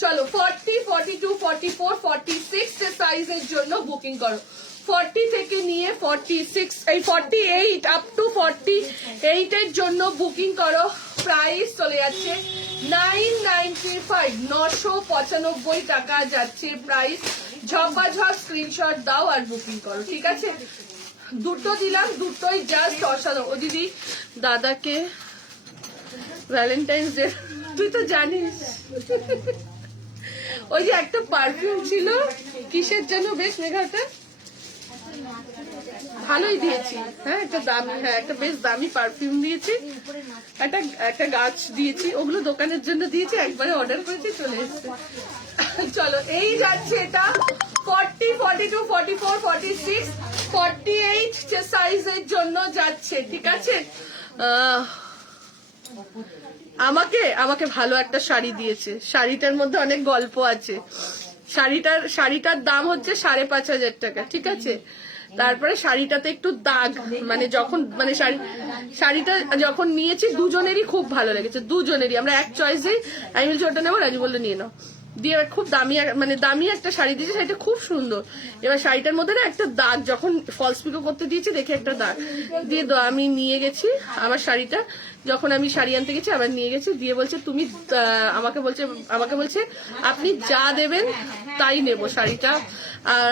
চলো 40, 42, 44, 46 সাইজের জন্য বুকিং করো। 40 থেকে নিয়ে 46 এই 48 আপ টু 48 এর জন্য বুকিং করো। প্রাইস চলে যাচ্ছে 995, 995 টাকা যাচ্ছে প্রাইস। ঝপাঝপ স্ক্রিনশট দাও আর বুকিং করো, ঠিক আছে? দুটো দিলাম, দুটোই জাস্ট অসাধারণ। ও দিদি দাদাকে ভ্যালেন্টাইন্স ডে, তুই তো জানিস ওই যে একটা পারফিউম ছিল কিসের জন্য বেশ মেঘাটা ভালোই দিয়েছি, হ্যাঁ একটা দামি, হ্যাঁ একটা বেশ দামি পারফিউম দিয়েছি, একটা গাছ দিয়েছি, ওগুলো দোকানের জন্য দিয়েছি, একবারে অর্ডার করেছি চলে এসেছে। চলো এই যাচ্ছে এটা 40, 42, 44, 46, 48 যে সাইজের জন্য যাচ্ছে, ঠিক আছে? আমাকে ভালো একটা শাড়ি দিয়েছে, শাড়িটার মধ্যে অনেক গল্প আছে। শাড়িটার দাম হচ্ছে 5,500 টাকা, ঠিক আছে? তারপরে শাড়িটাতে একটু দাগ, মানে যখন মানে শাড়িটা যখন নিয়েছি দুজনেরই খুব ভালো লেগেছে, দুজনেরই। আমরা এক চয়েসেই, আমি বলছি ওটা নেবো, রাজু বললো নিয়ে নাও, দিয়ে খুব দামি মানে দামি একটা শাড়ি দিয়েছে, শাড়িটা খুব সুন্দর। এবার শাড়িটার মধ্যে না একটা দাগ, যখন ফলস পিকো করতে দিয়েছি দেখে একটা দাগ দিয়ে আমি নিয়ে গেছি আমার শাড়িটা, যখন আমি শাড়ি আনতে গেছি আবার নিয়ে গেছি, দিয়ে বলছে তুমি আমাকে বলছে আপনি যা দেবেন তাই নেব শাড়িটা, আর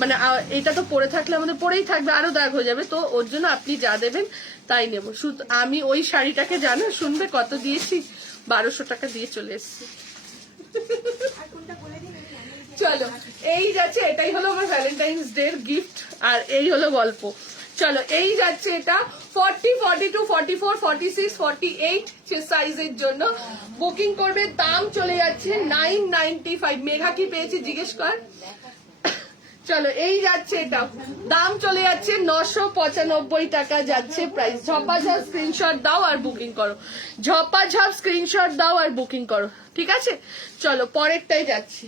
মানে এটা তো পরে থাকলে আমাদের পরেই থাকবে, আরো দাগ হয়ে যাবে, তো ওর জন্য আপনি যা দেবেন তাই নেব। শুধু আমি ওই শাড়িটাকে জানো শুনবে কত দিয়েছি? 1200 টাকা দিয়ে চলে এসেছি। চলো এই যাচ্ছে, এটাই হলো আমার ভ্যালেন্টাইন্স ডে এর গিফট, আর এই হলো গল্প। চলো এই যাচ্ছে এটা 40, 42, 44, 46, 48 সাইজের জন্য বুকিং করবে। দাম চলে যাচ্ছে 995। মেঘা কি পেয়েছি জিজ্ঞেস কর। চলো এই যাচ্ছে এটা, দাম চলে যাচ্ছে 995 টাকা যাচ্ছে প্রাইস। ঝপাঝপ স্ক্রিনশট দাও আর বুকিং করো, ঝপাঝপ স্ক্রিনশট দাও আর বুকিং করো, ঠিক আছে? চলো পরেরটাই যাচ্ছি।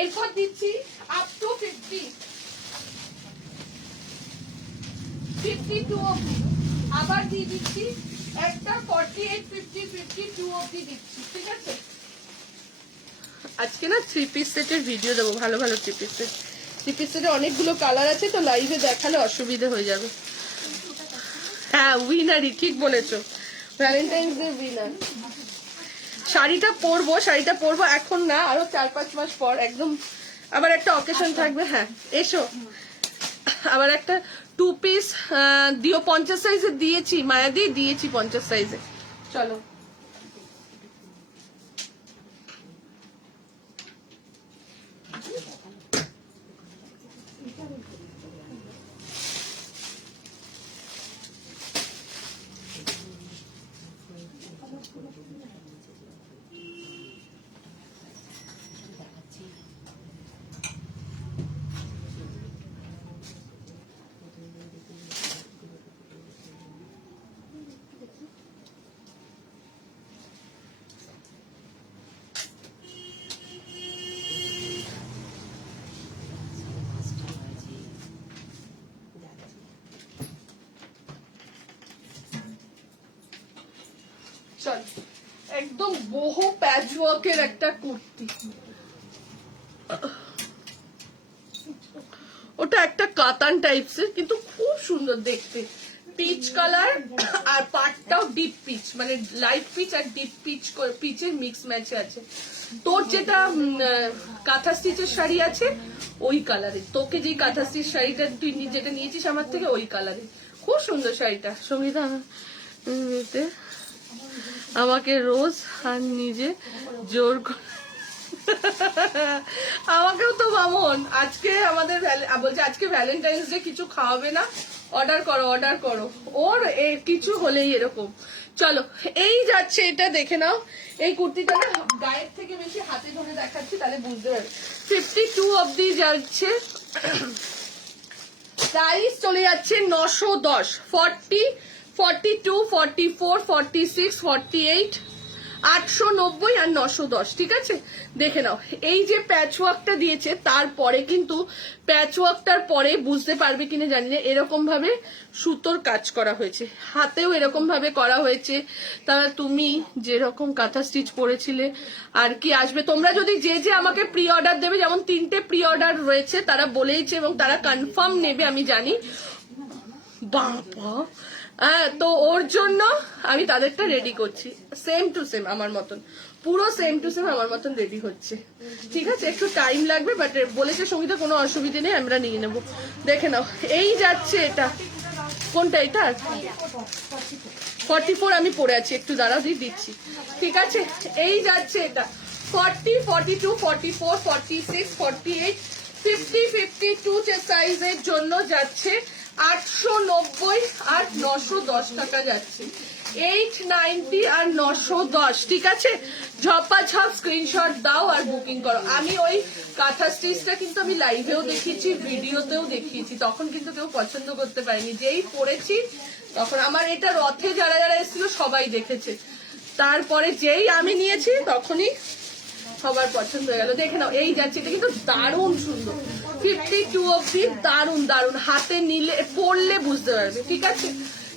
এরপর দিচ্ছি আপ টু 52 অবধি, আবার দিয়ে দিচ্ছি একটা 48, 50, 52 অবধি দিচ্ছি, ঠিক আছে? আজকে না 3 পিস সেটের ভিডিও দেবো, ভালো ভালো 3 পিস সেট। 3 পিস সেটে অনেকগুলো কালার আছে, তো লাইভে দেখালে অসুবিধা হয়ে যাবে। হ্যাঁ উইনারই, ঠিক বলেছো, ভ্যালেন্টাইন্স ডে উইনার। শাড়িটা পরবো এখন না, আরো 4-5 মাস পর একদম আবার একটা অকেশন থাকবে। হ্যাঁ এসো, আবার একটা 2 পিস দিও 50 সাইজে দিয়েছি, মায়াদি দিয়েছি 50 সাইজে। চলো চল, একদম বহু প্যাচওয়ার্কের একটা কুর্তি, ওটা একটা কাতান টাইপসের কিন্তু খুব সুন্দর দেখতে, পিচ কালার আর পাটটাও ডিপ পিচ, মানে লাইট পিচ আর ডিপ পিচ পিচের মিক্স ম্যাচে আছে। তোর যেটা কাঁথা স্টিচের শাড়ি আছে ওই কালারের, তোকে যে কাঁথা স্টিচ শাড়িটা তুই যেটা নিয়েছিস আমার থেকে ওই কালারের, খুব সুন্দর শাড়িটা। সঙ্গীতা আমাকে রোজ আর নিজে জোর করে আমাকেও তো মামন আজকে আমাদের বলছে আজকে ভ্যালেন্টাইন্স ডে কিছু খাওয়াবে না, অর্ডার করো। ওর কিছু হলেই এরকম। চলো এই যাচ্ছে, এটা দেখে নাও। এই কুর্তিটা না গায়ের থেকে বেশি হাতে ধরে দেখাচ্ছি তাহলে বুঝতে পারবে। 52 অবধি যাচ্ছে, প্রাইস চলে যাচ্ছে 910, 40, 42, 44, 46, 48, 890 আর 910। ঠিক আছে, দেখে নাও। এই যে প্যাচওয়ার্কটা দিয়েছে তারপরে কিন্তু প্যাচওয়ার্কটার পরে বুঝতে পারবে কিনা জানি না, এরকম ভাবে সুতোর কাজ করা হয়েছে, হাতেও এরকম ভাবে করা হয়েছে। তাহলে তুমি যেরকম কাঁথা স্টিচ করেছিলে আর কি আসবে। তোমরা যদি যে আমাকে প্রি অর্ডার দেবে, যেমন 3টে প্রি অর্ডার রয়েছে, তারা বলেইছে এবং তারা কনফার্ম নেবে আমি জানি। বাবা, হ্যাঁ, তো ওর জন্য আমি তাদেরটা রেডি করছি, সেম টু সেম আমার মতন, পুরো সেম টু সেম আমার মতন রেডি হচ্ছে। ঠিক আছে, একটু টাইম লাগবে, বাট বলেছে সঙ্গীতা কোনো অসুবিধে নেই, আমরা নিয়ে নেবো। দেখে নাও, এই যাচ্ছে এটা, কোনটা এটা 44 আমি পরে আছি, একটু দাঁড়াও দিচ্ছি। ঠিক আছে, এই যাচ্ছে এটা 40, 42, 44, 46, 48, 50, 52 সাইজের জন্য যাচ্ছে 890 আর 910 টাকা যাচ্ছে, 890 আর 910। ঠিক আছে, ঝপাঝপ স্ক্রিনশট দাও আর বুকিং করো। আমি ওই কাঁথা স্টিচটা কিন্তু আমি লাইভেও দেখিয়েছি, ভিডিওতেও দেখিয়েছি, তখন কিন্তু কেউ পছন্দ করতে পারেনি। যেই পড়েছি তখন আমার এটা রথে যারা এসেছিল সবাই দেখেছে, তারপরে যেই আমি নিয়েছি তখনই সবার পছন্দ হয়ে গেল। দেখে নাও, এই যাচ্ছে, এটা কিন্তু দারুণ সুন্দর, 52 অব্দি, দারুণ দারুণ, হাতে নিলে পরলে বুঝতে পারবে। ঠিক আছে,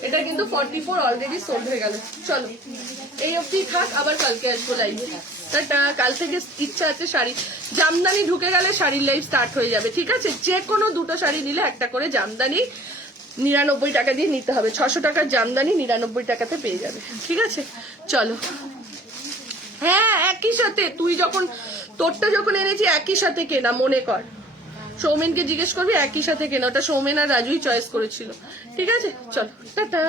এটা কিন্তু 44 অলরেডি সোল্ড হয়ে গেল। চলো এই অব্দি থাক, আবার কালকে আসবো লাইভে। কাল থেকে ইচ্ছা আছে শাড়ি, জামদানি ঢুকে গেলে শাড়ির লাইভ স্টার্ট হয়ে যাবে। ঠিক আছে, যে কোনো 2টো শাড়ি নিলে একটা করে জামদানি 99 টাকা দিয়ে নিতে হবে, 600 টাকার জামদানি 99 টাকাতে পেয়ে যাবে। ঠিক আছে, চলো। হ্যাঁ, একই সাথে তুই তোরটা যখন এনেছি একই সাথে কেনা, মনে কর। সৌমেনকে জিজ্ঞেস করবি, একই সাথে কেনা, ওটা সৌমেন আর রাজুই চয়েস করেছিল। ঠিক আছে, চলো টাটা।